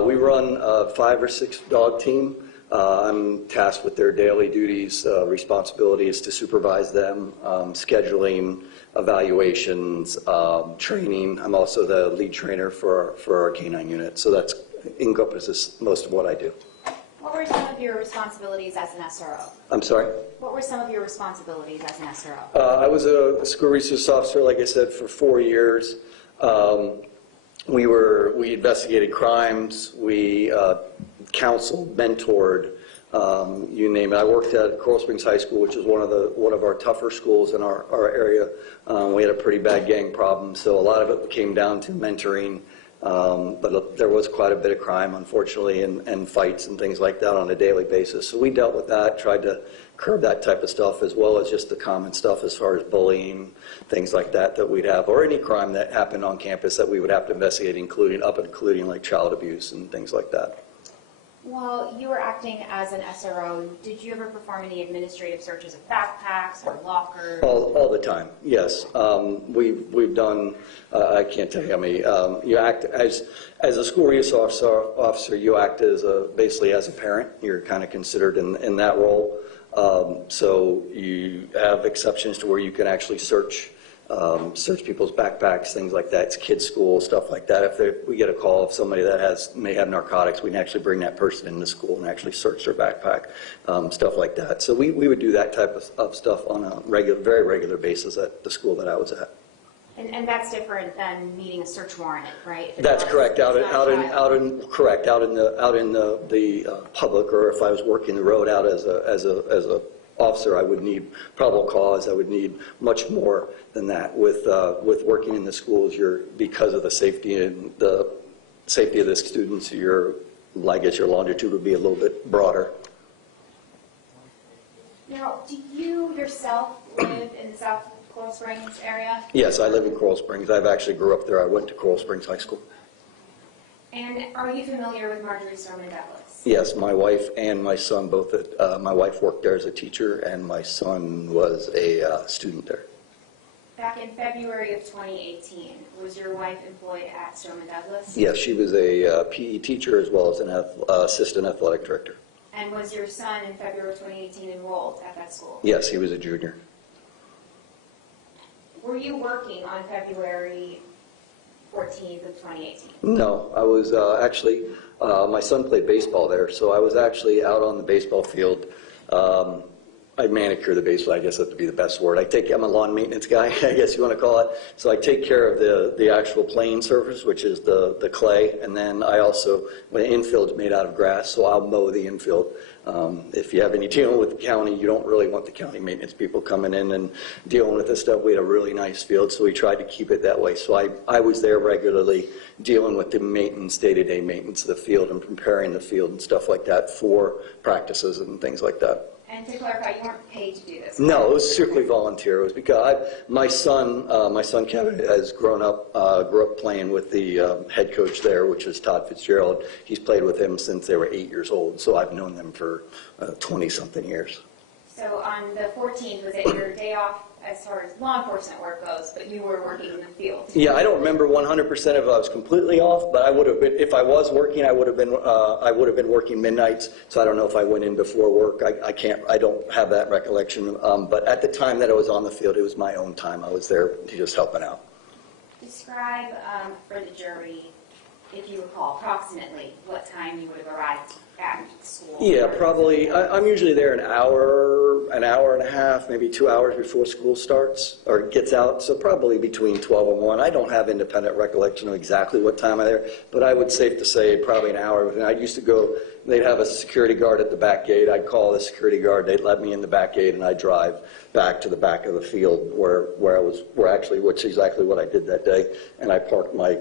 We run a 5 or 6 dog team. I'm tasked with their daily duties, responsibilities to supervise them, scheduling, evaluations, training. I'm also the lead trainer for our canine unit, so that encompasses most of what I do. What were some of your responsibilities as an SRO? I'm sorry? What were some of your responsibilities as an SRO? I was a school resource officer, like I said, for 4 years. We investigated crimes, we counseled, mentored, you name it. I worked at Coral Springs High School, which is one of our tougher schools in our area. We had a pretty bad gang problem, so a lot of it came down to mentoring. But there was quite a bit of crime, unfortunately, and fights and things like that on a daily basis. So we dealt with that, tried to curb that type of stuff, as well as just the common stuff as far as bullying, things like that we'd have, or any crime that happened on campus that we would have to investigate, including like child abuse and things like that. While you were acting as an SRO, did you ever perform any administrative searches of backpacks or lockers? All the time, yes. We've done, I can't tell you how many. You act as a school resource officer, you act as basically as a parent. You're kind of considered in that role. So you have exceptions to where you can actually search people's backpacks, things like that. It's kids' school, stuff like that. If we get a call of somebody that may have narcotics, we can actually bring that person into school and actually search their backpack, stuff like that. So we would do that type of stuff on a very regular basis at the school that I was at. And that's different than needing a search warrant, right? If it's That's not- correct. it's not a child. Correct. Out in the public, or if I was working the road out as a officer, I would need probable cause. I would need much more than that. With working in the schools, because of the safety and the safety of the students, I guess your longitude would be a little bit broader. Now, do you yourself live in the South Coral Springs area? Yes, I live in Coral Springs. I've actually grew up there. I went to Coral Springs High School. And are you familiar with Marjory Stoneman Douglas? Yes, my wife and my son both. My wife worked there as a teacher, and my son was a student there. Back in February of 2018, was your wife employed at Stoneman Douglas? Yes, she was a PE teacher as well as an assistant athletic director. And was your son in February of 2018 enrolled at that school? Yes, he was a junior. Were you working on February 14th of 2018? No, I was actually, my son played baseball there, so I was actually out on the baseball field. I manicure the baseball, I guess that would be the best word. I'm a lawn maintenance guy, I guess you want to call it. So I take care of the actual playing surface, which is the clay, and then I also, when the infield's made out of grass, so I'll mow the infield. If you have any dealing with the county, you don't really want the county maintenance people coming in and dealing with this stuff. We had a really nice field, so we tried to keep it that way. So I was there regularly dealing with the maintenance, day-to-day maintenance of the field and preparing the field and stuff like that for practices and things like that. And to clarify, you weren't paid to do this? No, it was strictly volunteer. It was because my son Kevin has grew up playing with the head coach there, which is Todd Fitzgerald. He's played with him since they were 8 years old, so I've known them for 20-something years. So on the 14th, was it your day off as far as law enforcement work goes, but you were working in the field? Yeah, I don't remember 100% if I was completely off, but I would have been. If I was working, I would have been working midnights. So I don't know if I went in before work. I don't have that recollection. But at the time that I was on the field, it was my own time. I was there just helping out. Describe for the jury, if you recall, approximately what time you would have arrived at school. Yeah, probably. I'm usually there an hour and a half, maybe 2 hours before school starts or gets out. So probably between 12 and 1. I don't have independent recollection of exactly what time I'm there, but I would safe to say probably an hour. And I used to go. They'd have a security guard at the back gate. I'd call the security guard. They'd let me in the back gate, and I'd drive back to the back of the field which is exactly what I did that day. And I parked my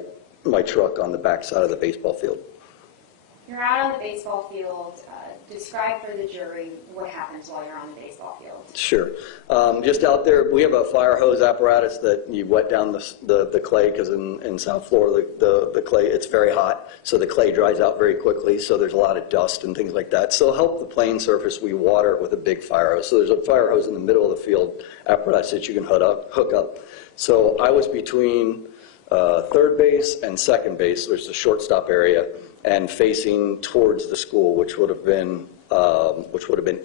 truck on the back side of the baseball field. You're out on the baseball field. Describe for the jury what happens while you're on the baseball field. Sure. Just out there, we have a fire hose apparatus that you wet down the clay, because in South Florida, the clay, it's very hot, so the clay dries out very quickly, so there's a lot of dust and things like that. So to help the playing surface, we water it with a big fire hose. So there's a fire hose in the middle of the field apparatus that you can hook up. So I was between third base and second base. There's the shortstop area, and facing towards the school, which would have been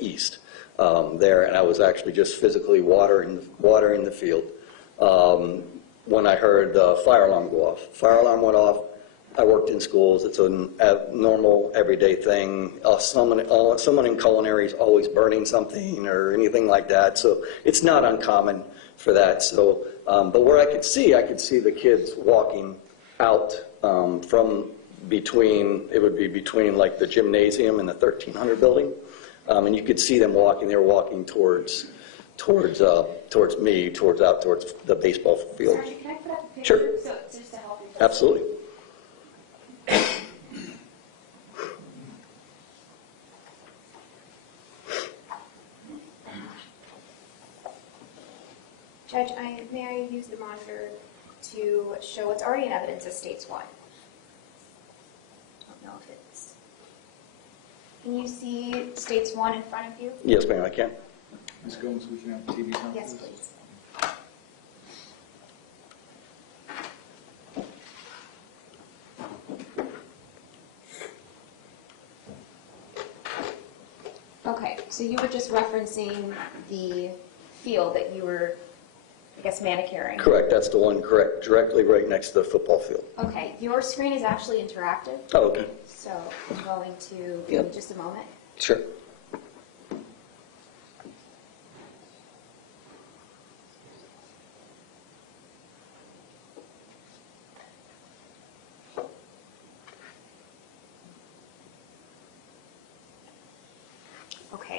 east there, and I was actually just physically watering the field when I heard the fire alarm go off. Fire alarm went off. I worked in schools. It's a normal, everyday thing. Someone in culinary is always burning something or anything like that, so it's not uncommon for that. So, but where I could see the kids walking out from between like the gymnasium and the 1300 building, and you could see them walking. They were walking towards me, towards the baseball field. Sergeant, can I put up a picture? Sure. So just to help you. Absolutely. Judge, may I use the monitor to show what's already in evidence as States 1? I don't know if it's... Can you see States 1 in front of you? Yes, ma'am, I can. Ms. Gomes, we can have the TV on. Yes, please. Okay, so you were just referencing the field that you were, I guess, manicuring. Correct, that's the one, correct, directly right next to the football field. Okay, your screen is actually interactive. Oh, okay. So I'm going to give you just a moment. Sure.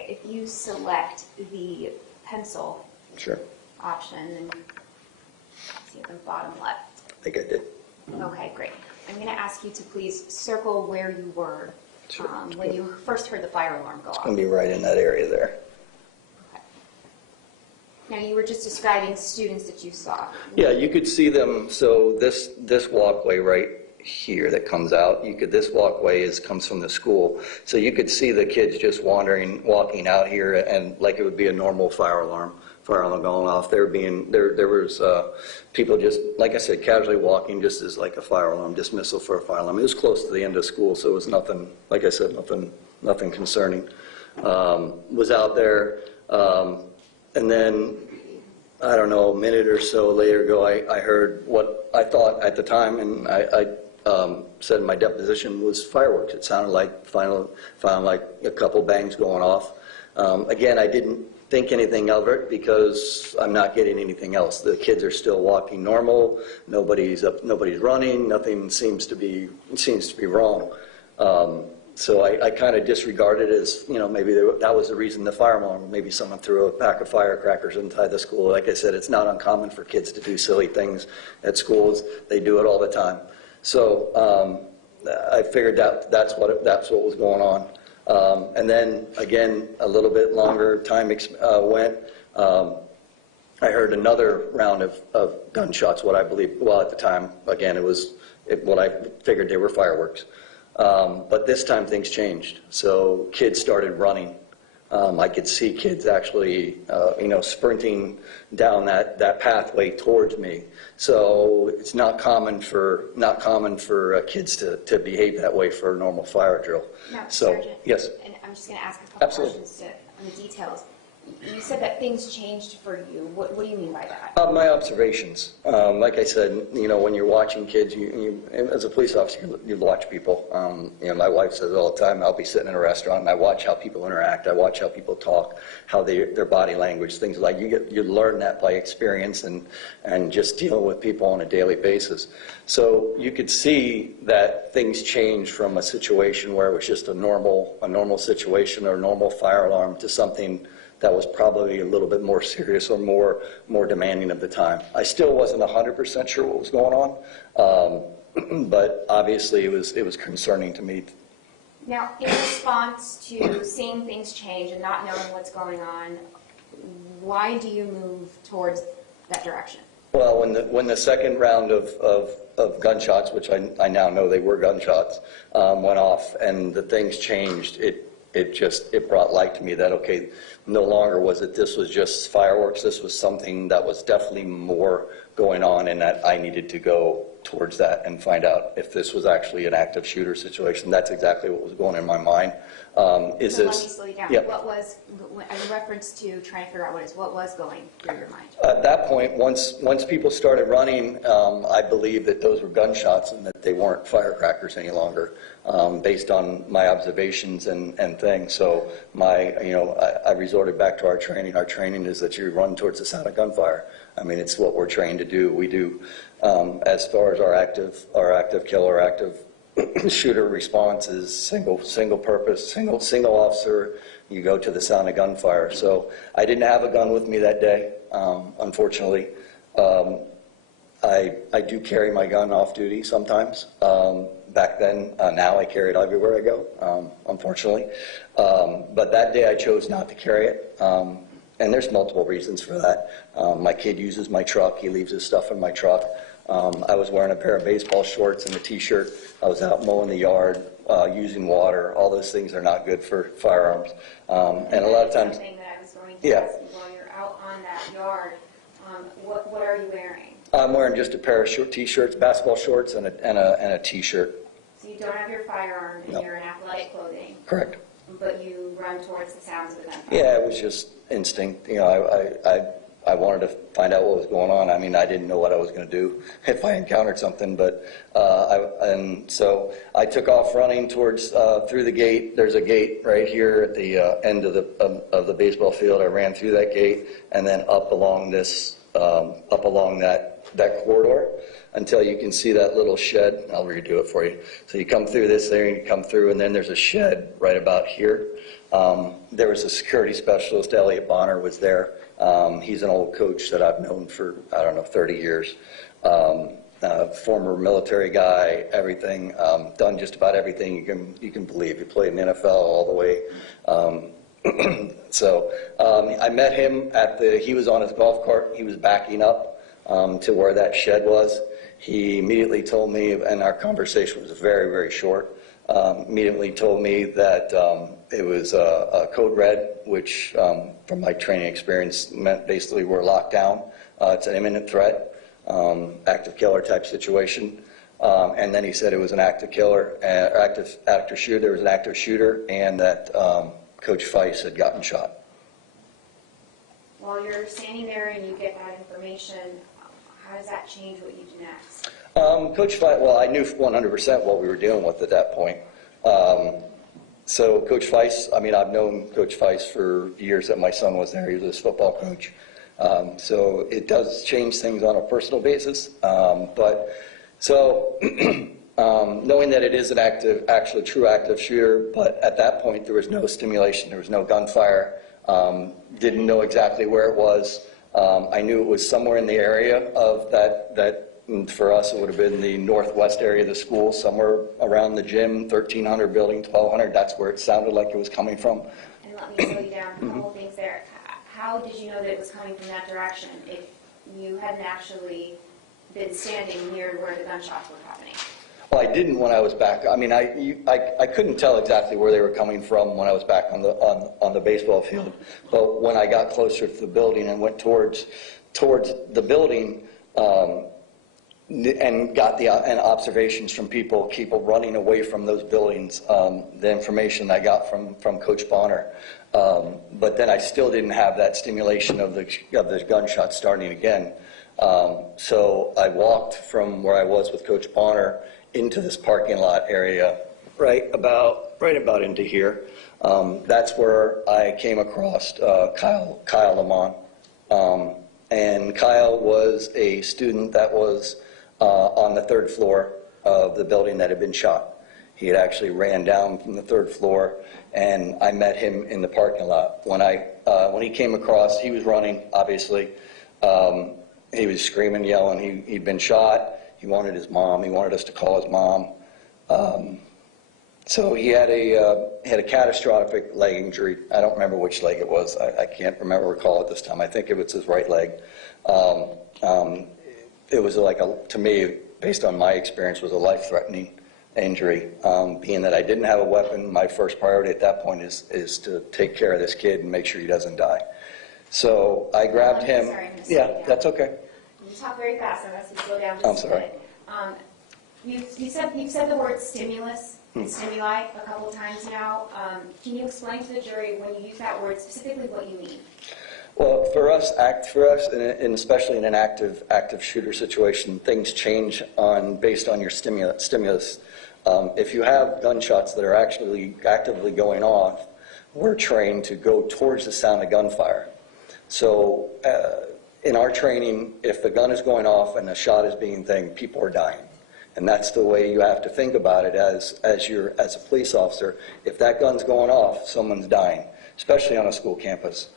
if you select the pencil Sure. option, and see at the bottom left. I think I did. Okay, great. I'm going to ask you to please circle where you were Sure. when you first heard the fire alarm go It's off. going to be right in that area there. Okay. Now, you were just describing students that you saw. Yeah, you could see them. So this walkway right here that comes out, this walkway comes from the school. So you could see the kids just walking out here, and like it would be a normal fire alarm going off. There was people just, like I said, casually walking just as like a fire alarm, dismissal for a fire alarm. It was close to the end of school, so it was nothing, like I said, nothing concerning. Was out there, and then, I don't know, a minute or so later ago, I heard what I thought at the time, and I said in my deposition, was fireworks. It sounded like, found like a couple bangs going off. Again, I didn't think anything of it because I'm not getting anything else. The kids are still walking normal. Nobody's running. Nothing seems to be wrong. So I kind of disregarded it as, maybe that was the reason the fire alarm. Maybe someone threw a pack of firecrackers inside the school. Like I said, it's not uncommon for kids to do silly things at schools. They do it all the time. So I figured that's what was going on. And then again, a little bit longer time went. I heard another round of gunshots. What I believe, well, at the time, again, it was what I figured they were fireworks. But this time things changed. So kids started running. I could see kids actually, sprinting down that pathway towards me. So it's not common for kids to behave that way for a normal fire drill. Now, So Sergeant, yes, and I'm just going to ask a couple Absolutely. questions on the details. You said that things changed for you. What do you mean by that? my observations. Like I said, when you're watching kids, you as a police officer, you watch people. My wife says all the time, I'll be sitting in a restaurant and I watch how people interact. I watch how people talk, how their body language, things like you learn that by experience and just dealing with people on a daily basis. So you could see that things changed from a situation where it was just a normal situation or a normal fire alarm to something that was probably a little bit more serious or more demanding of the time. I still wasn't 100% sure what was going on, but obviously it was concerning to me. Now, in response to seeing things change and not knowing what's going on, why do you move towards that direction? Well, when the second round of gunshots, which I now know they were gunshots, went off and the things changed, it brought light to me that, okay, no longer this was just fireworks. This was something that was definitely more going on, and that I needed to go towards that and find out if this was actually an active shooter situation. That's exactly what was going in my mind. Let me slow you down. Yeah. What was, in reference to trying to figure out what was going through your mind? At that point, once people started running, I believed that those were gunshots and that they weren't firecrackers any longer, based on my observations and things. So I resorted back to our training. Our training is that you run towards the sound of gunfire. I mean, it's what we're trained to do. We do, as far as our active killer, active shooter response is single purpose, single officer. You go to the sound of gunfire. So I didn't have a gun with me that day, unfortunately. I do carry my gun off duty sometimes. Back then, now I carry it everywhere I go, unfortunately. But that day I chose not to carry it. And there's multiple reasons for that. My kid uses my truck. He leaves his stuff in my truck. I was wearing a pair of baseball shorts and a t-shirt. I was out mowing the yard, using water. All those things are not good for firearms. And a lot of times... Something that I was going to ask you while you're out on that yard, what are you wearing? I'm wearing just a pair of short t-shirts, basketball shorts, and a t-shirt. So you don't have your firearm and you're in athletic clothing. Correct. But you run towards the sounds of the gunfire. Yeah, it was just instinct. I wanted to find out what was going on. I mean, I didn't know what I was going to do if I encountered something, but so I took off running towards through the gate. There's a gate right here at the end of the baseball field. I ran through that gate and then up along this up along that corridor until you can see that little shed. I'll redo it for you. So you come through this there, and you come through, and then there's a shed right about here. There was a security specialist, Elliot Bonner, was there. He's an old coach that I've known for, I don't know, 30 years. Former military guy, everything, done just about everything you can believe. He played in the NFL all the way. So I met him he was on his golf cart. He was backing up to where that shed was. He immediately told me, and our conversation was very, very short, immediately told me that it was a code red, which from my training experience meant basically we're locked down. It's an imminent threat, active killer type situation. And then he said it was an active killer, active shooter. There was an active shooter, and that Coach Feist had gotten shot. While you're standing there and you get that information, how does that change what you do next? Coach Feist, well, I knew 100% what we were dealing with at that point. So Coach Feist, I mean, I've known Coach Feist for years that my son was there. He was his football coach. So it does change things on a personal basis. Knowing that it is an actually true active shooter, but at that point there was no stimulation, there was no gunfire, didn't know exactly where it was. I knew it was somewhere in the area of that for us it would have been the northwest area of the school, somewhere around the gym, 1300 building, 1200, that's where it sounded like it was coming from. And let me slow you down, a couple things there. How did you know that it was coming from that direction if you hadn't actually been standing near where the gunshots were happening? Well, I didn't when I was back. I mean, I couldn't tell exactly where they were coming from when I was back on the baseball field. But when I got closer to the building and went towards the building and got and observations from people running away from those buildings, the information I got from Coach Bonner. But then I still didn't have that stimulation of the gunshots starting again. So I walked from where I was with Coach Bonner into this parking lot area, right about into here. That's where I came across Kyle Lamont. And Kyle was a student that was on the third floor of the building that had been shot. He had actually ran down from the third floor, and I met him in the parking lot. When he came across, he was running, obviously. He was screaming, yelling. He'd been shot. He wanted his mom. He wanted us to call his mom. So he had a catastrophic leg injury. I don't remember which leg it was. I can't recall it this time. I think it was his right leg. It was to me, based on my experience, was a life-threatening injury. Being that I didn't have a weapon, my first priority at that point is to take care of this kid and make sure he doesn't die. So I grabbed him. Sorry, Yeah, that's okay. You talk very fast, so let's slow down just a bit. You've said the word stimulus and stimuli a couple of times now. Can you explain to the jury when you use that word specifically what you mean? Well, for us, and especially in an active shooter situation, things change based on your stimulus. If you have gunshots that are actually actively going off, we're trained to go towards the sound of gunfire. So in our training, if the gun is going off and a shot is being thinged, people are dying. And that's the way you have to think about it as a police officer. If that gun's going off, someone's dying, especially on a school campus,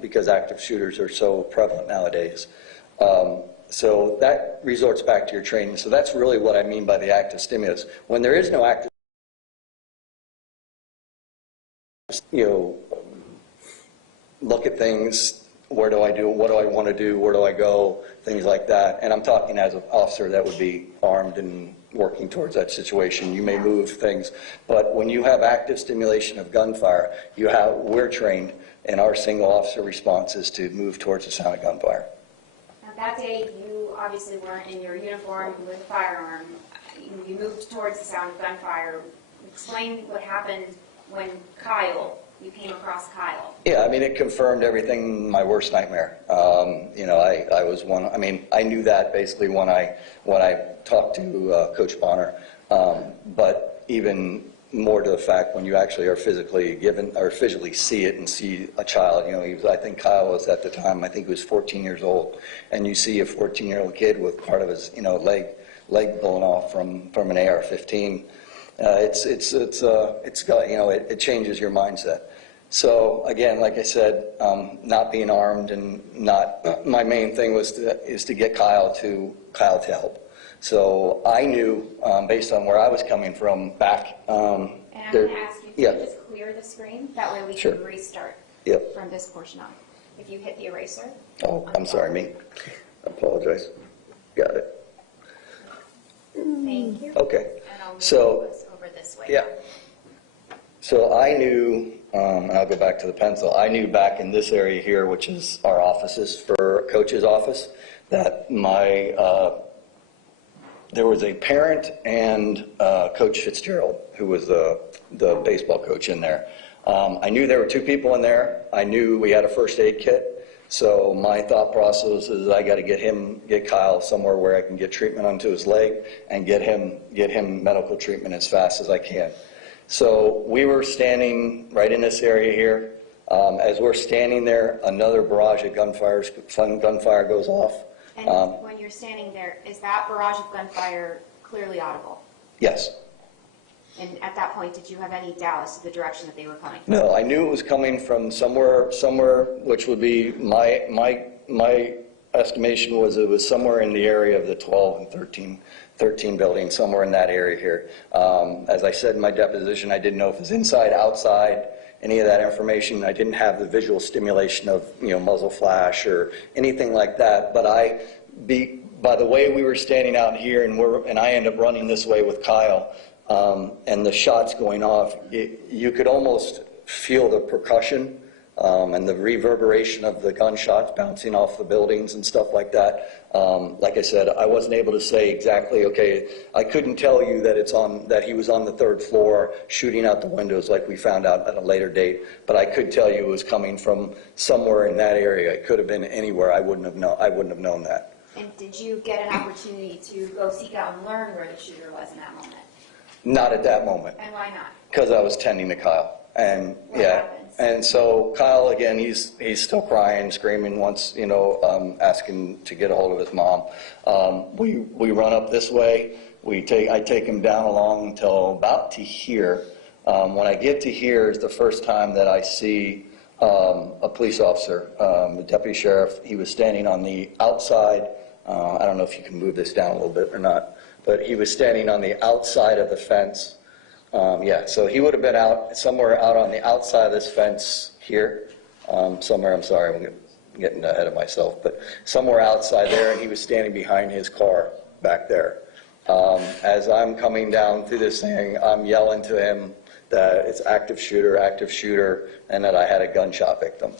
because active shooters are so prevalent nowadays. So that resorts back to your training. So that's really what I mean by the active stimulus. When there is no active, look at things. Where do I do? What do I want to do? Where do I go? Things like that. And I'm talking as an officer that would be armed and working towards that situation. You may move things, but when you have active stimulation of gunfire, we're trained, and our single officer response is to move towards the sound of gunfire. Now that day, you obviously weren't in your uniform with a firearm. You moved towards the sound of gunfire. Explain what happened when you came across Kyle. Yeah, I mean, it confirmed everything, my worst nightmare. I was one, I mean, I knew that basically when I talked to Coach Bonner, but even more to the fact when you actually are physically given, or physically see it and see a child. You know, he was, I think Kyle was at the time, I think he was 14 years old, and you see a 14-year-old kid with part of his, you know, leg blown off from an AR-15. It's got, you know, it changes your mindset. So again, like I said, not being armed and not, my main thing is to get Kyle to help. So I knew, based on where I was coming from back. And I'm going to ask you, can you just clear the screen? That way we can restart from this portion on. If you hit the eraser. Oh, I'm sorry, me. I apologize. Got it. Thank you. Okay. And I'll move So, this over this way. yeah. So I knew, and I'll go back to the pencil, I knew back in this area here, which is our offices for coach's office, that there was a parent and Coach Fitzgerald, who was the baseball coach in there. I knew there were two people in there. I knew we had a first aid kit. So my thought process is I got to get Kyle somewhere where I can get treatment onto his leg and get him medical treatment as fast as I can. So we were standing right in this area here. As we're standing there, another barrage of gunfire goes off. And when you're standing there, is that barrage of gunfire clearly audible? Yes. And at that point, did you have any doubt as to the direction that they were coming from? No, I knew it was coming from somewhere, which would be my estimation was it was somewhere in the area of the 12 and 13 buildings, somewhere in that area here. As I said in my deposition, I didn't know if it was inside, outside, any of that information. I didn't have the visual stimulation of, you know, muzzle flash or anything like that. But by the way we were standing out here, and I end up running this way with Kyle, and the shots going off, you could almost feel the percussion and the reverberation of the gunshots bouncing off the buildings and stuff like that. Like I said, I wasn't able to say exactly, okay, I couldn't tell you that he was on the third floor shooting out the windows like we found out at a later date, but I could tell you it was coming from somewhere in that area. It could have been anywhere. I wouldn't have known that. And did you get an opportunity to go seek out and learn where the shooter was in that moment? Not at that moment. And why not? Because I was tending to Kyle. And what happens? And so Kyle, again, he's still crying, screaming, once, you know, asking to get a hold of his mom. We run up this way. I take him down along until about to here. When I get to here is the first time that I see a police officer, the deputy sheriff. He was standing on the outside. I don't know if you can move this down a little bit or not, but he was standing on the outside of the fence. So he would have been somewhere out on the outside of this fence here, somewhere. I'm sorry, I'm getting ahead of myself, but somewhere outside there, and he was standing behind his car back there. As I'm coming down through this thing, I'm yelling to him that it's active shooter, and that I had a gunshot victim.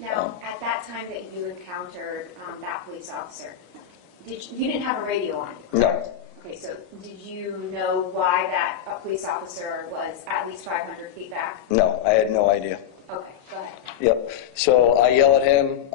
Now, at that time that you encountered that police officer, you didn't have a radio on you, correct? No. Okay, so did you know why that police officer was at least 500 feet back? No, I had no idea. Okay, go ahead. Yep. So I yell at him,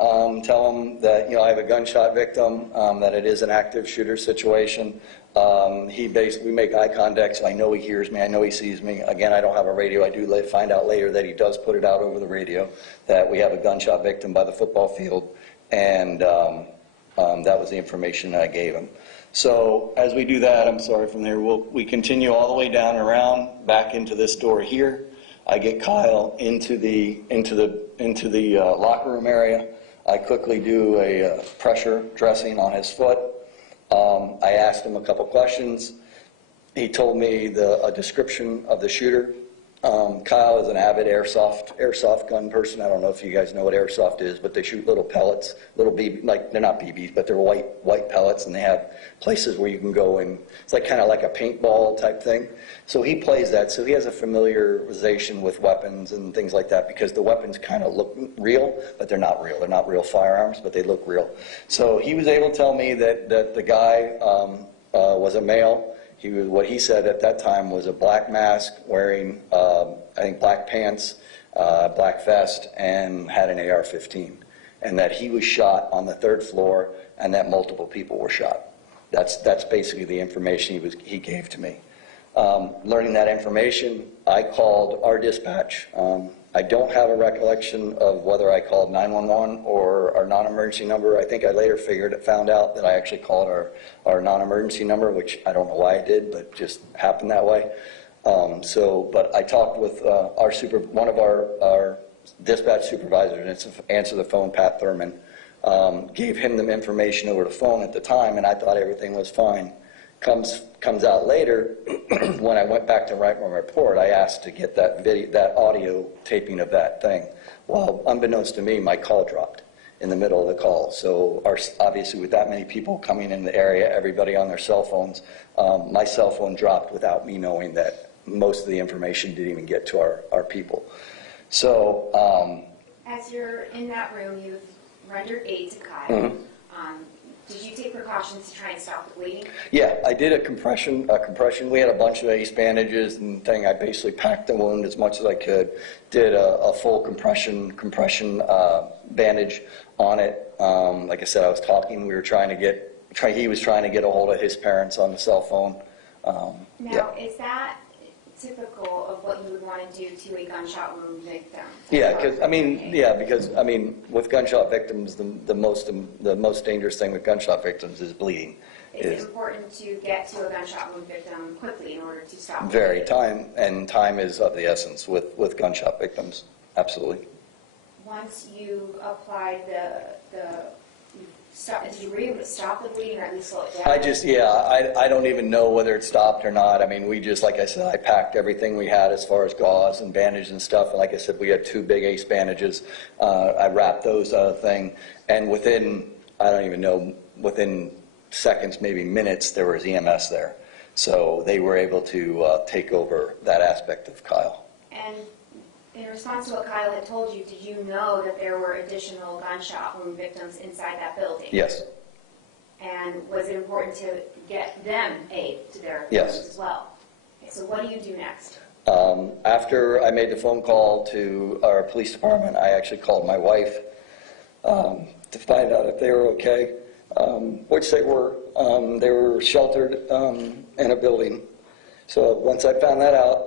tell him that, you know, I have a gunshot victim, that it is an active shooter situation. We make eye contact, so I know he hears me, I know he sees me. Again, I don't have a radio. I do find out later that he does put it out over the radio, that we have a gunshot victim by the football field, and that was the information that I gave him. So as we do that, I'm sorry, from there, we continue all the way down and around, back into this door here. I get Kyle into the locker room area. I quickly do a pressure dressing on his foot. I asked him a couple questions. He told me a description of the shooter. Kyle is an avid airsoft gun person. I don't know if you guys know what airsoft is, but they shoot little pellets, little BB, like they're not BBs, but they're white pellets, and they have places where you can go and it's like kind of like a paintball type thing. So he plays that, so he has a familiarization with weapons and things like that, because the weapons kind of look real, but they're not real. They're not real firearms, but they look real. So he was able to tell me that the guy was a male. What he said at that time was a black mask, wearing, I think, black pants, black vest, and had an AR-15. And that he was shot on the third floor, and that multiple people were shot. That's basically the information he gave to me. Learning that information, I called our dispatch. I don't have a recollection of whether I called 911 or our non-emergency number. I think I later found out that I actually called our non-emergency number, which I don't know why I did, but just happened that way. But I talked with one of our dispatch supervisors, and answered the phone, Pat Thurman, gave him the information over the phone at the time, and I thought everything was fine. Comes out later, when I went back to write my report, I asked to get that audio taping of that thing. Well, unbeknownst to me, my call dropped in the middle of the call. So obviously with that many people coming in the area, everybody on their cell phones, my cell phone dropped without me knowing that most of the information didn't even get to our people. So As you're in that room, you've rendered aid to Kyle. Mm-hmm. Did you take precautions to try and stop the bleeding? Yeah, I did a compression. We had a bunch of ace bandages and thing. I basically packed the wound as much as I could. Did a full compression bandage on it. Like I said, I was talking. He was trying to get a hold of his parents on the cell phone. Is that typical of what you would want to do to a gunshot wound victim? Yeah, because with gunshot victims, the most dangerous thing with gunshot victims is bleeding. It's important to get to a gunshot wound victim quickly in order to stop. Very time is of the essence with gunshot victims. Absolutely. Once you applied were you able to stop the bleeding or at least slow it down? I don't even know whether it stopped or not. I mean, we just, like I said, I packed everything we had as far as gauze and bandages and stuff. And like I said, we had 2 big ace bandages. I wrapped those thing, and within seconds, maybe minutes, there was EMS there. So they were able to take over that aspect of Kyle. And in response to what Kyle had told you, did you know that there were additional gunshot wound victims inside that building? Yes. And was it important to get them aid to their Yes. wounds as well? Okay, so what do you do next? After I made the phone call to our police department, I actually called my wife to find out if they were okay, which they were. They were sheltered in a building. So once I found that out,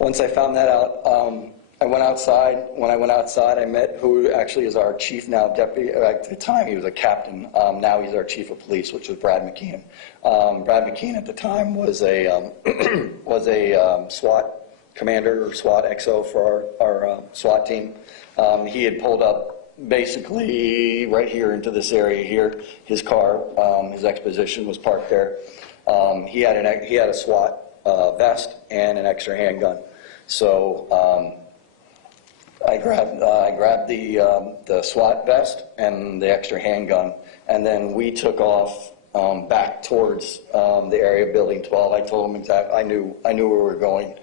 Once I found that out, I went outside. When I went outside, I met who actually is our chief now, deputy. At the time, he was a captain. Now he's our chief of police, which was Brad McKeon. Brad McKeon at the time was a SWAT commander, or SWAT XO for our SWAT team. He had pulled up basically right here into this area here. His car, his exposition was parked there. He had a SWAT vest and an extra handgun. So I grabbed the SWAT vest and the extra handgun, and then we took off back towards the area of Building 12. I told him exactly. I knew where we were going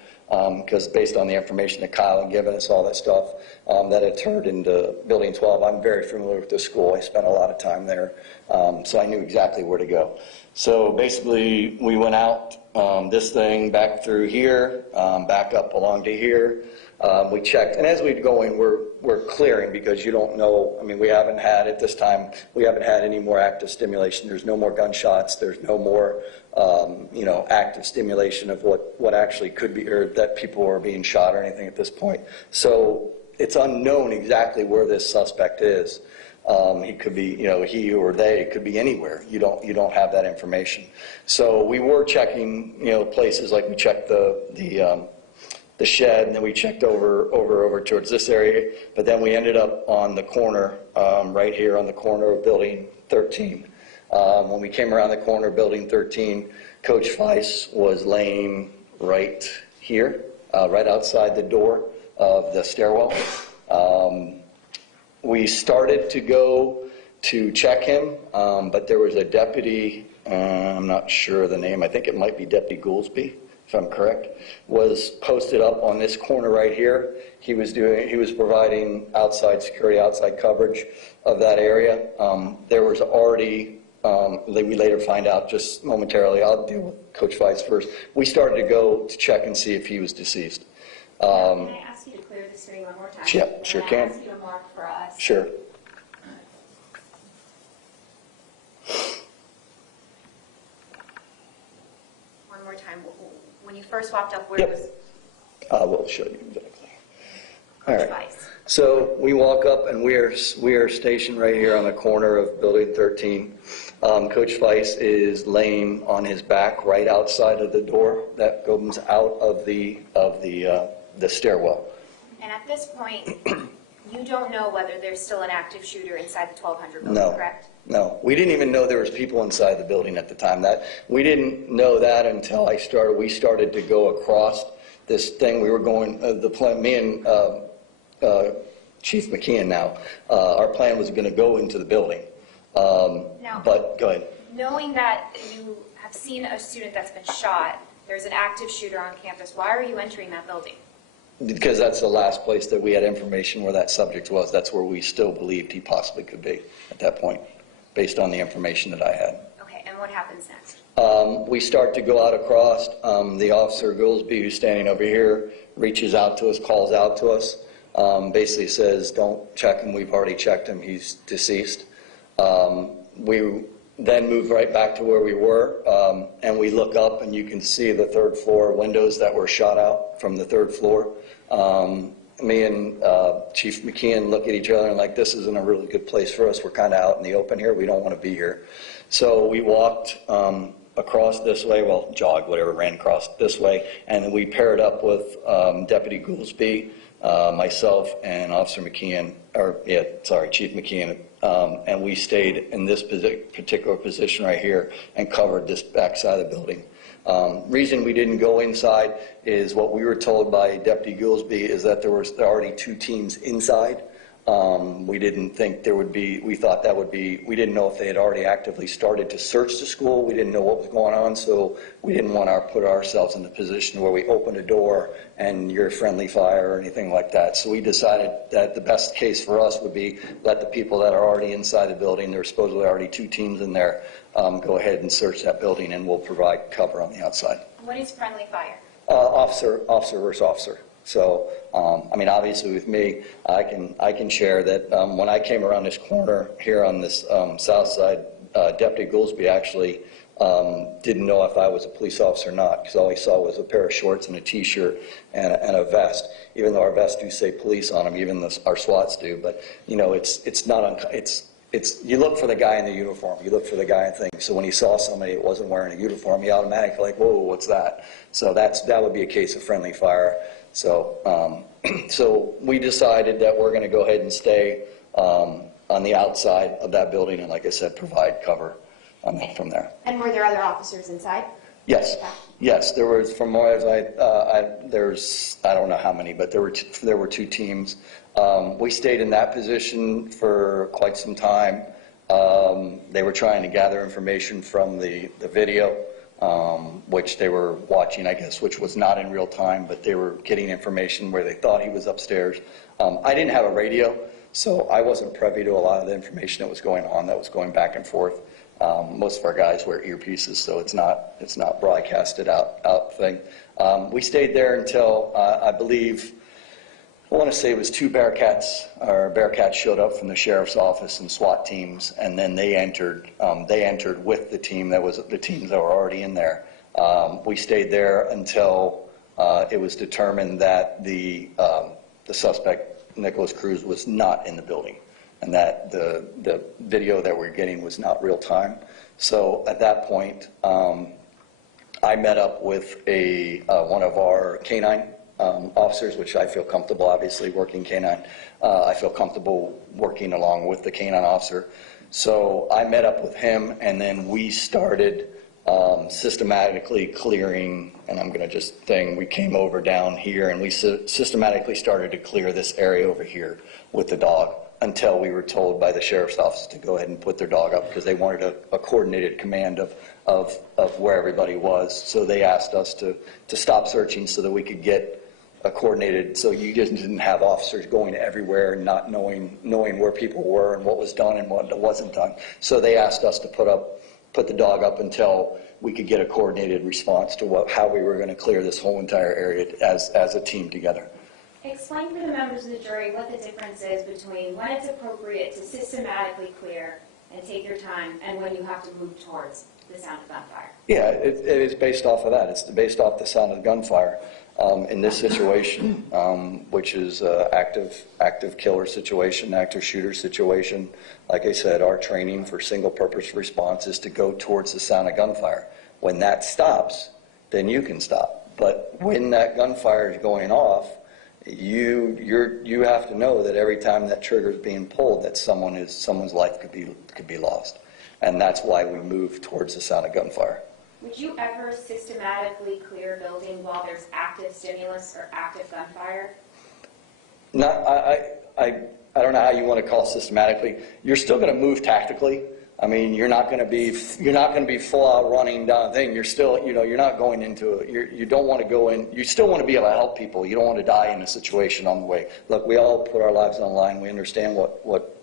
because based on the information that Kyle had given us, all that stuff that had turned into Building 12. I'm very familiar with this school. I spent a lot of time there, so I knew exactly where to go. So basically, we went out this thing back through here, back up along to here. We checked, and as we'd go in, we're clearing because you don't know. I mean, we haven't had at this time. We haven't had any more active stimulation. There's no more gunshots. There's no more, active stimulation of what actually could be, or that people are being shot or anything at this point. So it's unknown exactly where this suspect is. He could be, he or they could be anywhere. You don't have that information. So we were checking, places like we checked the shed, and then we checked over towards this area. But then we ended up on the corner, right here on the corner of Building 13. When we came around the corner of Building 13, Coach Weiss was laying right here, right outside the door of the stairwell. We started to go to check him, but there was a deputy, I'm not sure of the name, I think it might be Deputy Goolsby, if I'm correct, was posted up on this corner right here. He was providing outside security, outside coverage of that area. There was already, we later find out just momentarily, I'll deal with Coach Weiss first. We started to go to check and see if he was deceased. Can I ask you to clear the screen one more time? Yeah, sure can. I ask you to mark for us. Sure. first walked up, where Yep. was I will show you exactly. All Coach right. Weiss? So we walk up and we are stationed right here on the corner of Building 13. Coach Weiss is laying on his back right outside of the door that goes out of the stairwell. And at this point, you don't know whether there's still an active shooter inside the 1200 building, No. correct? No, we didn't even know there was people inside the building at the time. We didn't know that until we started to go across this thing. We were going, me and Chief McKeon now, our plan was going to go into the building. But go ahead. Knowing that you have seen a student that's been shot, there's an active shooter on campus, why are you entering that building? Because that's the last place that we had information where that subject was. That's where we still believed he possibly could be at that point, based on the information that I had. Okay, and what happens next? We start to go out across. The officer, Goolsby, who's standing over here, reaches out to us, calls out to us, basically says, don't check him. We've already checked him. He's deceased. We then move right back to where we were, and we look up, and you can see the third floor windows that were shot out from the third floor. Me and Chief McKeon look at each other and like, this isn't a really good place for us. We're kind of out in the open here. We don't want to be here. So we walked across this way, well, jogged, whatever, ran across this way, and then we paired up with Deputy Goolsby, myself, and Officer McKeon, Chief McKeon, and we stayed in this particular position right here and covered this backside of the building. Reason we didn't go inside is what we were told by Deputy Goolsby is that there were already 2 teams inside. We didn't think there would be, we thought that would be, we didn't know if they had already actively started to search the school. We didn't know what was going on, so we didn't want to put ourselves in a position where we open a door and you're friendly fire or anything like that. So we decided that the best case for us would be let the people that are already inside the building, there are supposedly already 2 teams in there, go ahead and search that building, and we'll provide cover on the outside. What is friendly fire? Officer versus officer. So, obviously with me, I can share that when I came around this corner here on this south side, Deputy Goolsby actually didn't know if I was a police officer or not, because all he saw was a pair of shorts and a T-shirt and a vest. Even though our vests do say police on them, even our SWATs do. But it's not. You look for the guy in the uniform. You look for the guy in things. So when he saw somebody that wasn't wearing a uniform, he automatically like, whoa, what's that? So that would be a case of friendly fire. So so we decided that we're going to go ahead and stay on the outside of that building, and like I said, provide cover from there. And were there other officers inside? Yes. Yes, there was, from what there's, I don't know how many, but there were 2 teams. We stayed in that position for quite some time. They were trying to gather information from the video, which they were watching, I guess, which was not in real time, but they were getting information where they thought he was upstairs. I didn't have a radio, so I wasn't privy to a lot of the information that was going on, that was going back and forth. Most of our guys wear earpieces, so it's not broadcasted out thing. We stayed there until I believe, I want to say it was 2 Bearcats showed up from the sheriff's office and SWAT teams, and then they entered with the teams that were already in there. We stayed there until it was determined that the suspect, Nicholas Cruz, was not in the building, and that the video that we're getting was not real time. So at that point, I met up with one of our canine officers, which I feel comfortable, obviously, working canine. I feel comfortable working along with the canine officer. So I met up with him, and then we started systematically clearing, and I'm going to we came over down here, and we systematically started to clear this area over here with the dog, until we were told by the sheriff's office to go ahead and put their dog up, because they wanted a coordinated command of where everybody was. So they asked us to stop searching so that we could get a coordinated, so you just didn't have officers going everywhere and not knowing where people were and what was done and what wasn't done. So they asked us to put the dog up until we could get a coordinated response to how we were going to clear this whole entire area as a team together. Explain for the members of the jury what the difference is between when it's appropriate to systematically clear and take your time, and when you have to move towards the sound of gunfire? Yeah, it is based off of that. It's based off the sound of the gunfire. In this situation, which is active killer situation, active shooter situation, like I said, our training for single purpose response is to go towards the sound of gunfire. When that stops, then you can stop. But when that gunfire is going off, you have to know that every time that trigger is being pulled, that someone's life could be lost, and that's why we move towards the sound of gunfire. Would you ever systematically clear a building while there's active stimulus or active gunfire? I don't know how you want to call it systematically. You're still going to move tactically. I mean, you're not going to be full out running down the thing. You're still, you're not going into it. You don't want to go in. You still want to be able to help people. You don't want to die in a situation on the way. Look, we all put our lives on the line. We understand what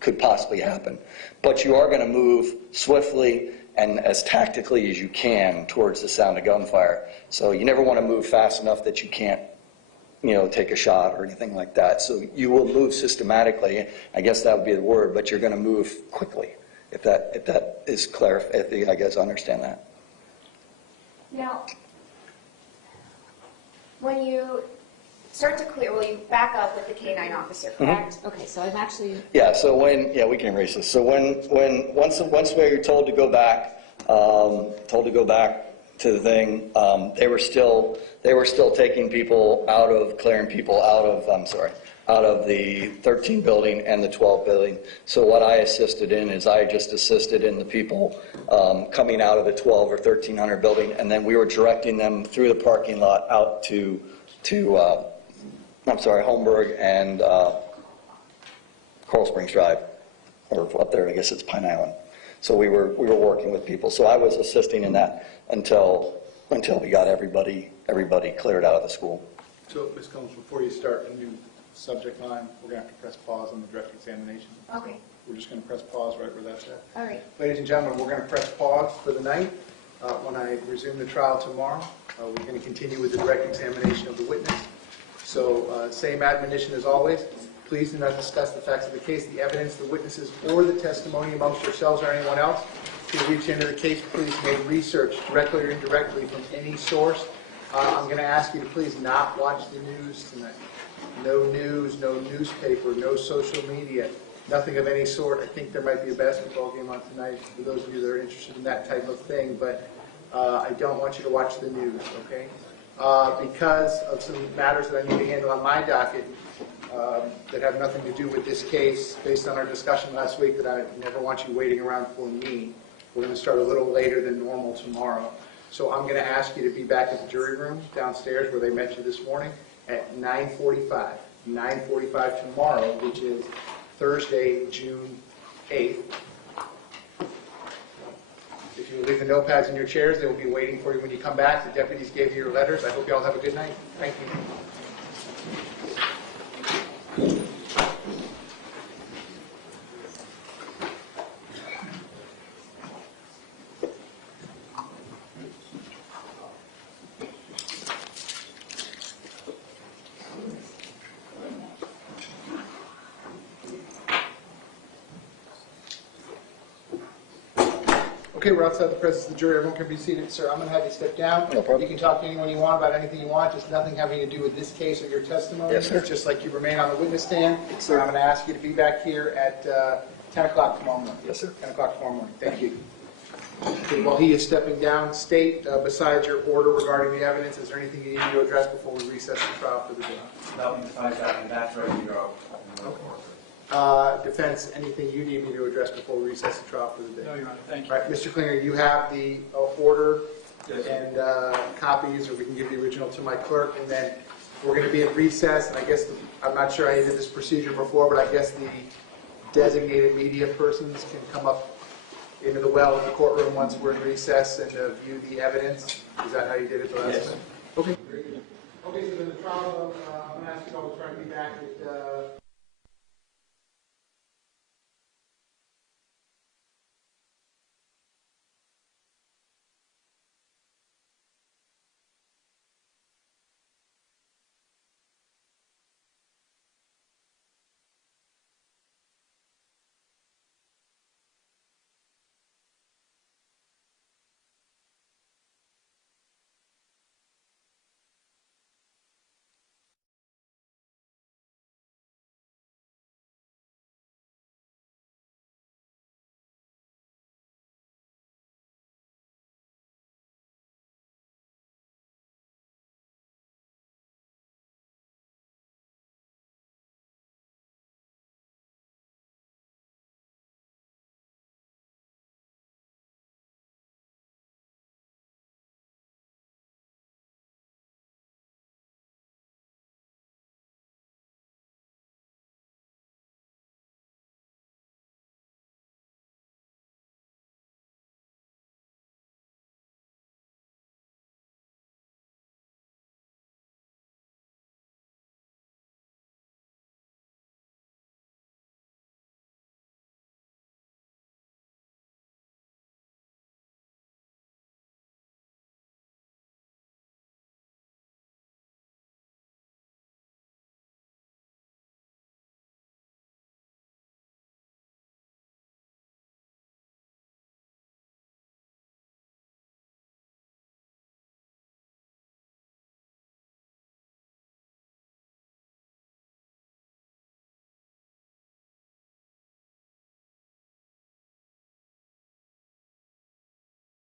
could possibly happen, but you are going to move swiftly and as tactically as you can towards the sound of gunfire. So you never want to move fast enough that you can't, take a shot or anything like that. So you will move systematically. I guess that would be the word, but you're going to move quickly. If that is clear, if I guess understand that. Now, when you start to clear, you back up with the K-9 officer, correct? Mm-hmm. Okay, so I'm actually... Yeah, so we can erase this. So once we were told to go back to the thing, they were still taking people clearing people out of the 13 building and the 12 building. So what I assisted in is I just assisted in the people coming out of the 12 or 1300 building, and then we were directing them through the parking lot out to Holmberg and Coral Springs Drive, or up there, I guess it's Pine Island. So we were working with people. So I was assisting in that until we got everybody cleared out of the school. So, Ms. Combs, before you start a new subject line, we're going to have to press pause on the direct examination. Okay. We're just going to press pause right where that's at. All right. Ladies and gentlemen, we're going to press pause for the night. When I resume the trial tomorrow, we're going to continue with the direct examination of the witness. So, same admonition as always. Please do not discuss the facts of the case, the evidence, the witnesses, or the testimony amongst yourselves or anyone else. If you reach into the case, please make research directly or indirectly from any source. I'm going to ask you to please not watch the news tonight. No news, no newspaper, no social media, nothing of any sort. I think there might be a basketball game on tonight for those of you that are interested in that type of thing, but I don't want you to watch the news, okay? Because of some matters that I need to handle on my docket that have nothing to do with this case, based on our discussion last week, that I never want you waiting around for me. We're going to start a little later than normal tomorrow. So I'm going to ask you to be back at the jury room downstairs where they met you this morning at 9:45. 9:45 tomorrow, which is Thursday, June 8th. If you leave the notepads in your chairs, they will be waiting for you when you come back. The deputies gave you your letters. I hope you all have a good night. Thank you. Okay, we're outside the presence of the jury. Everyone can be seated. Sir, I'm going to have you step down. No problem. You can talk to anyone you want about anything you want, just nothing having to do with this case or your testimony. Yes, sir. It's just like you remain on the witness stand. Yes, sir. I'm going to ask you to be back here at 10 o'clock tomorrow morning. Yes, sir. 10 o'clock tomorrow morning. Thank you. Okay, while he is stepping down, State, besides your order regarding the evidence, is there anything you need to address before we recess the trial for the day? No, besides that, and that's ready to go. Defense, anything you need me to address before we recess the trial for the day? No, Your Honor, thank you. All right, Mr. Klinger, you have the order Yes, and copies, or we can give the original to my clerk, and then we're going to be in recess, and I guess, I'm not sure I did this procedure before, but I guess the designated media persons can come up into the well in the courtroom once we're in recess and view the evidence. Is that how you did it the last time? Okay. Okay, so then the trial, I'm going to ask you all to try to be back at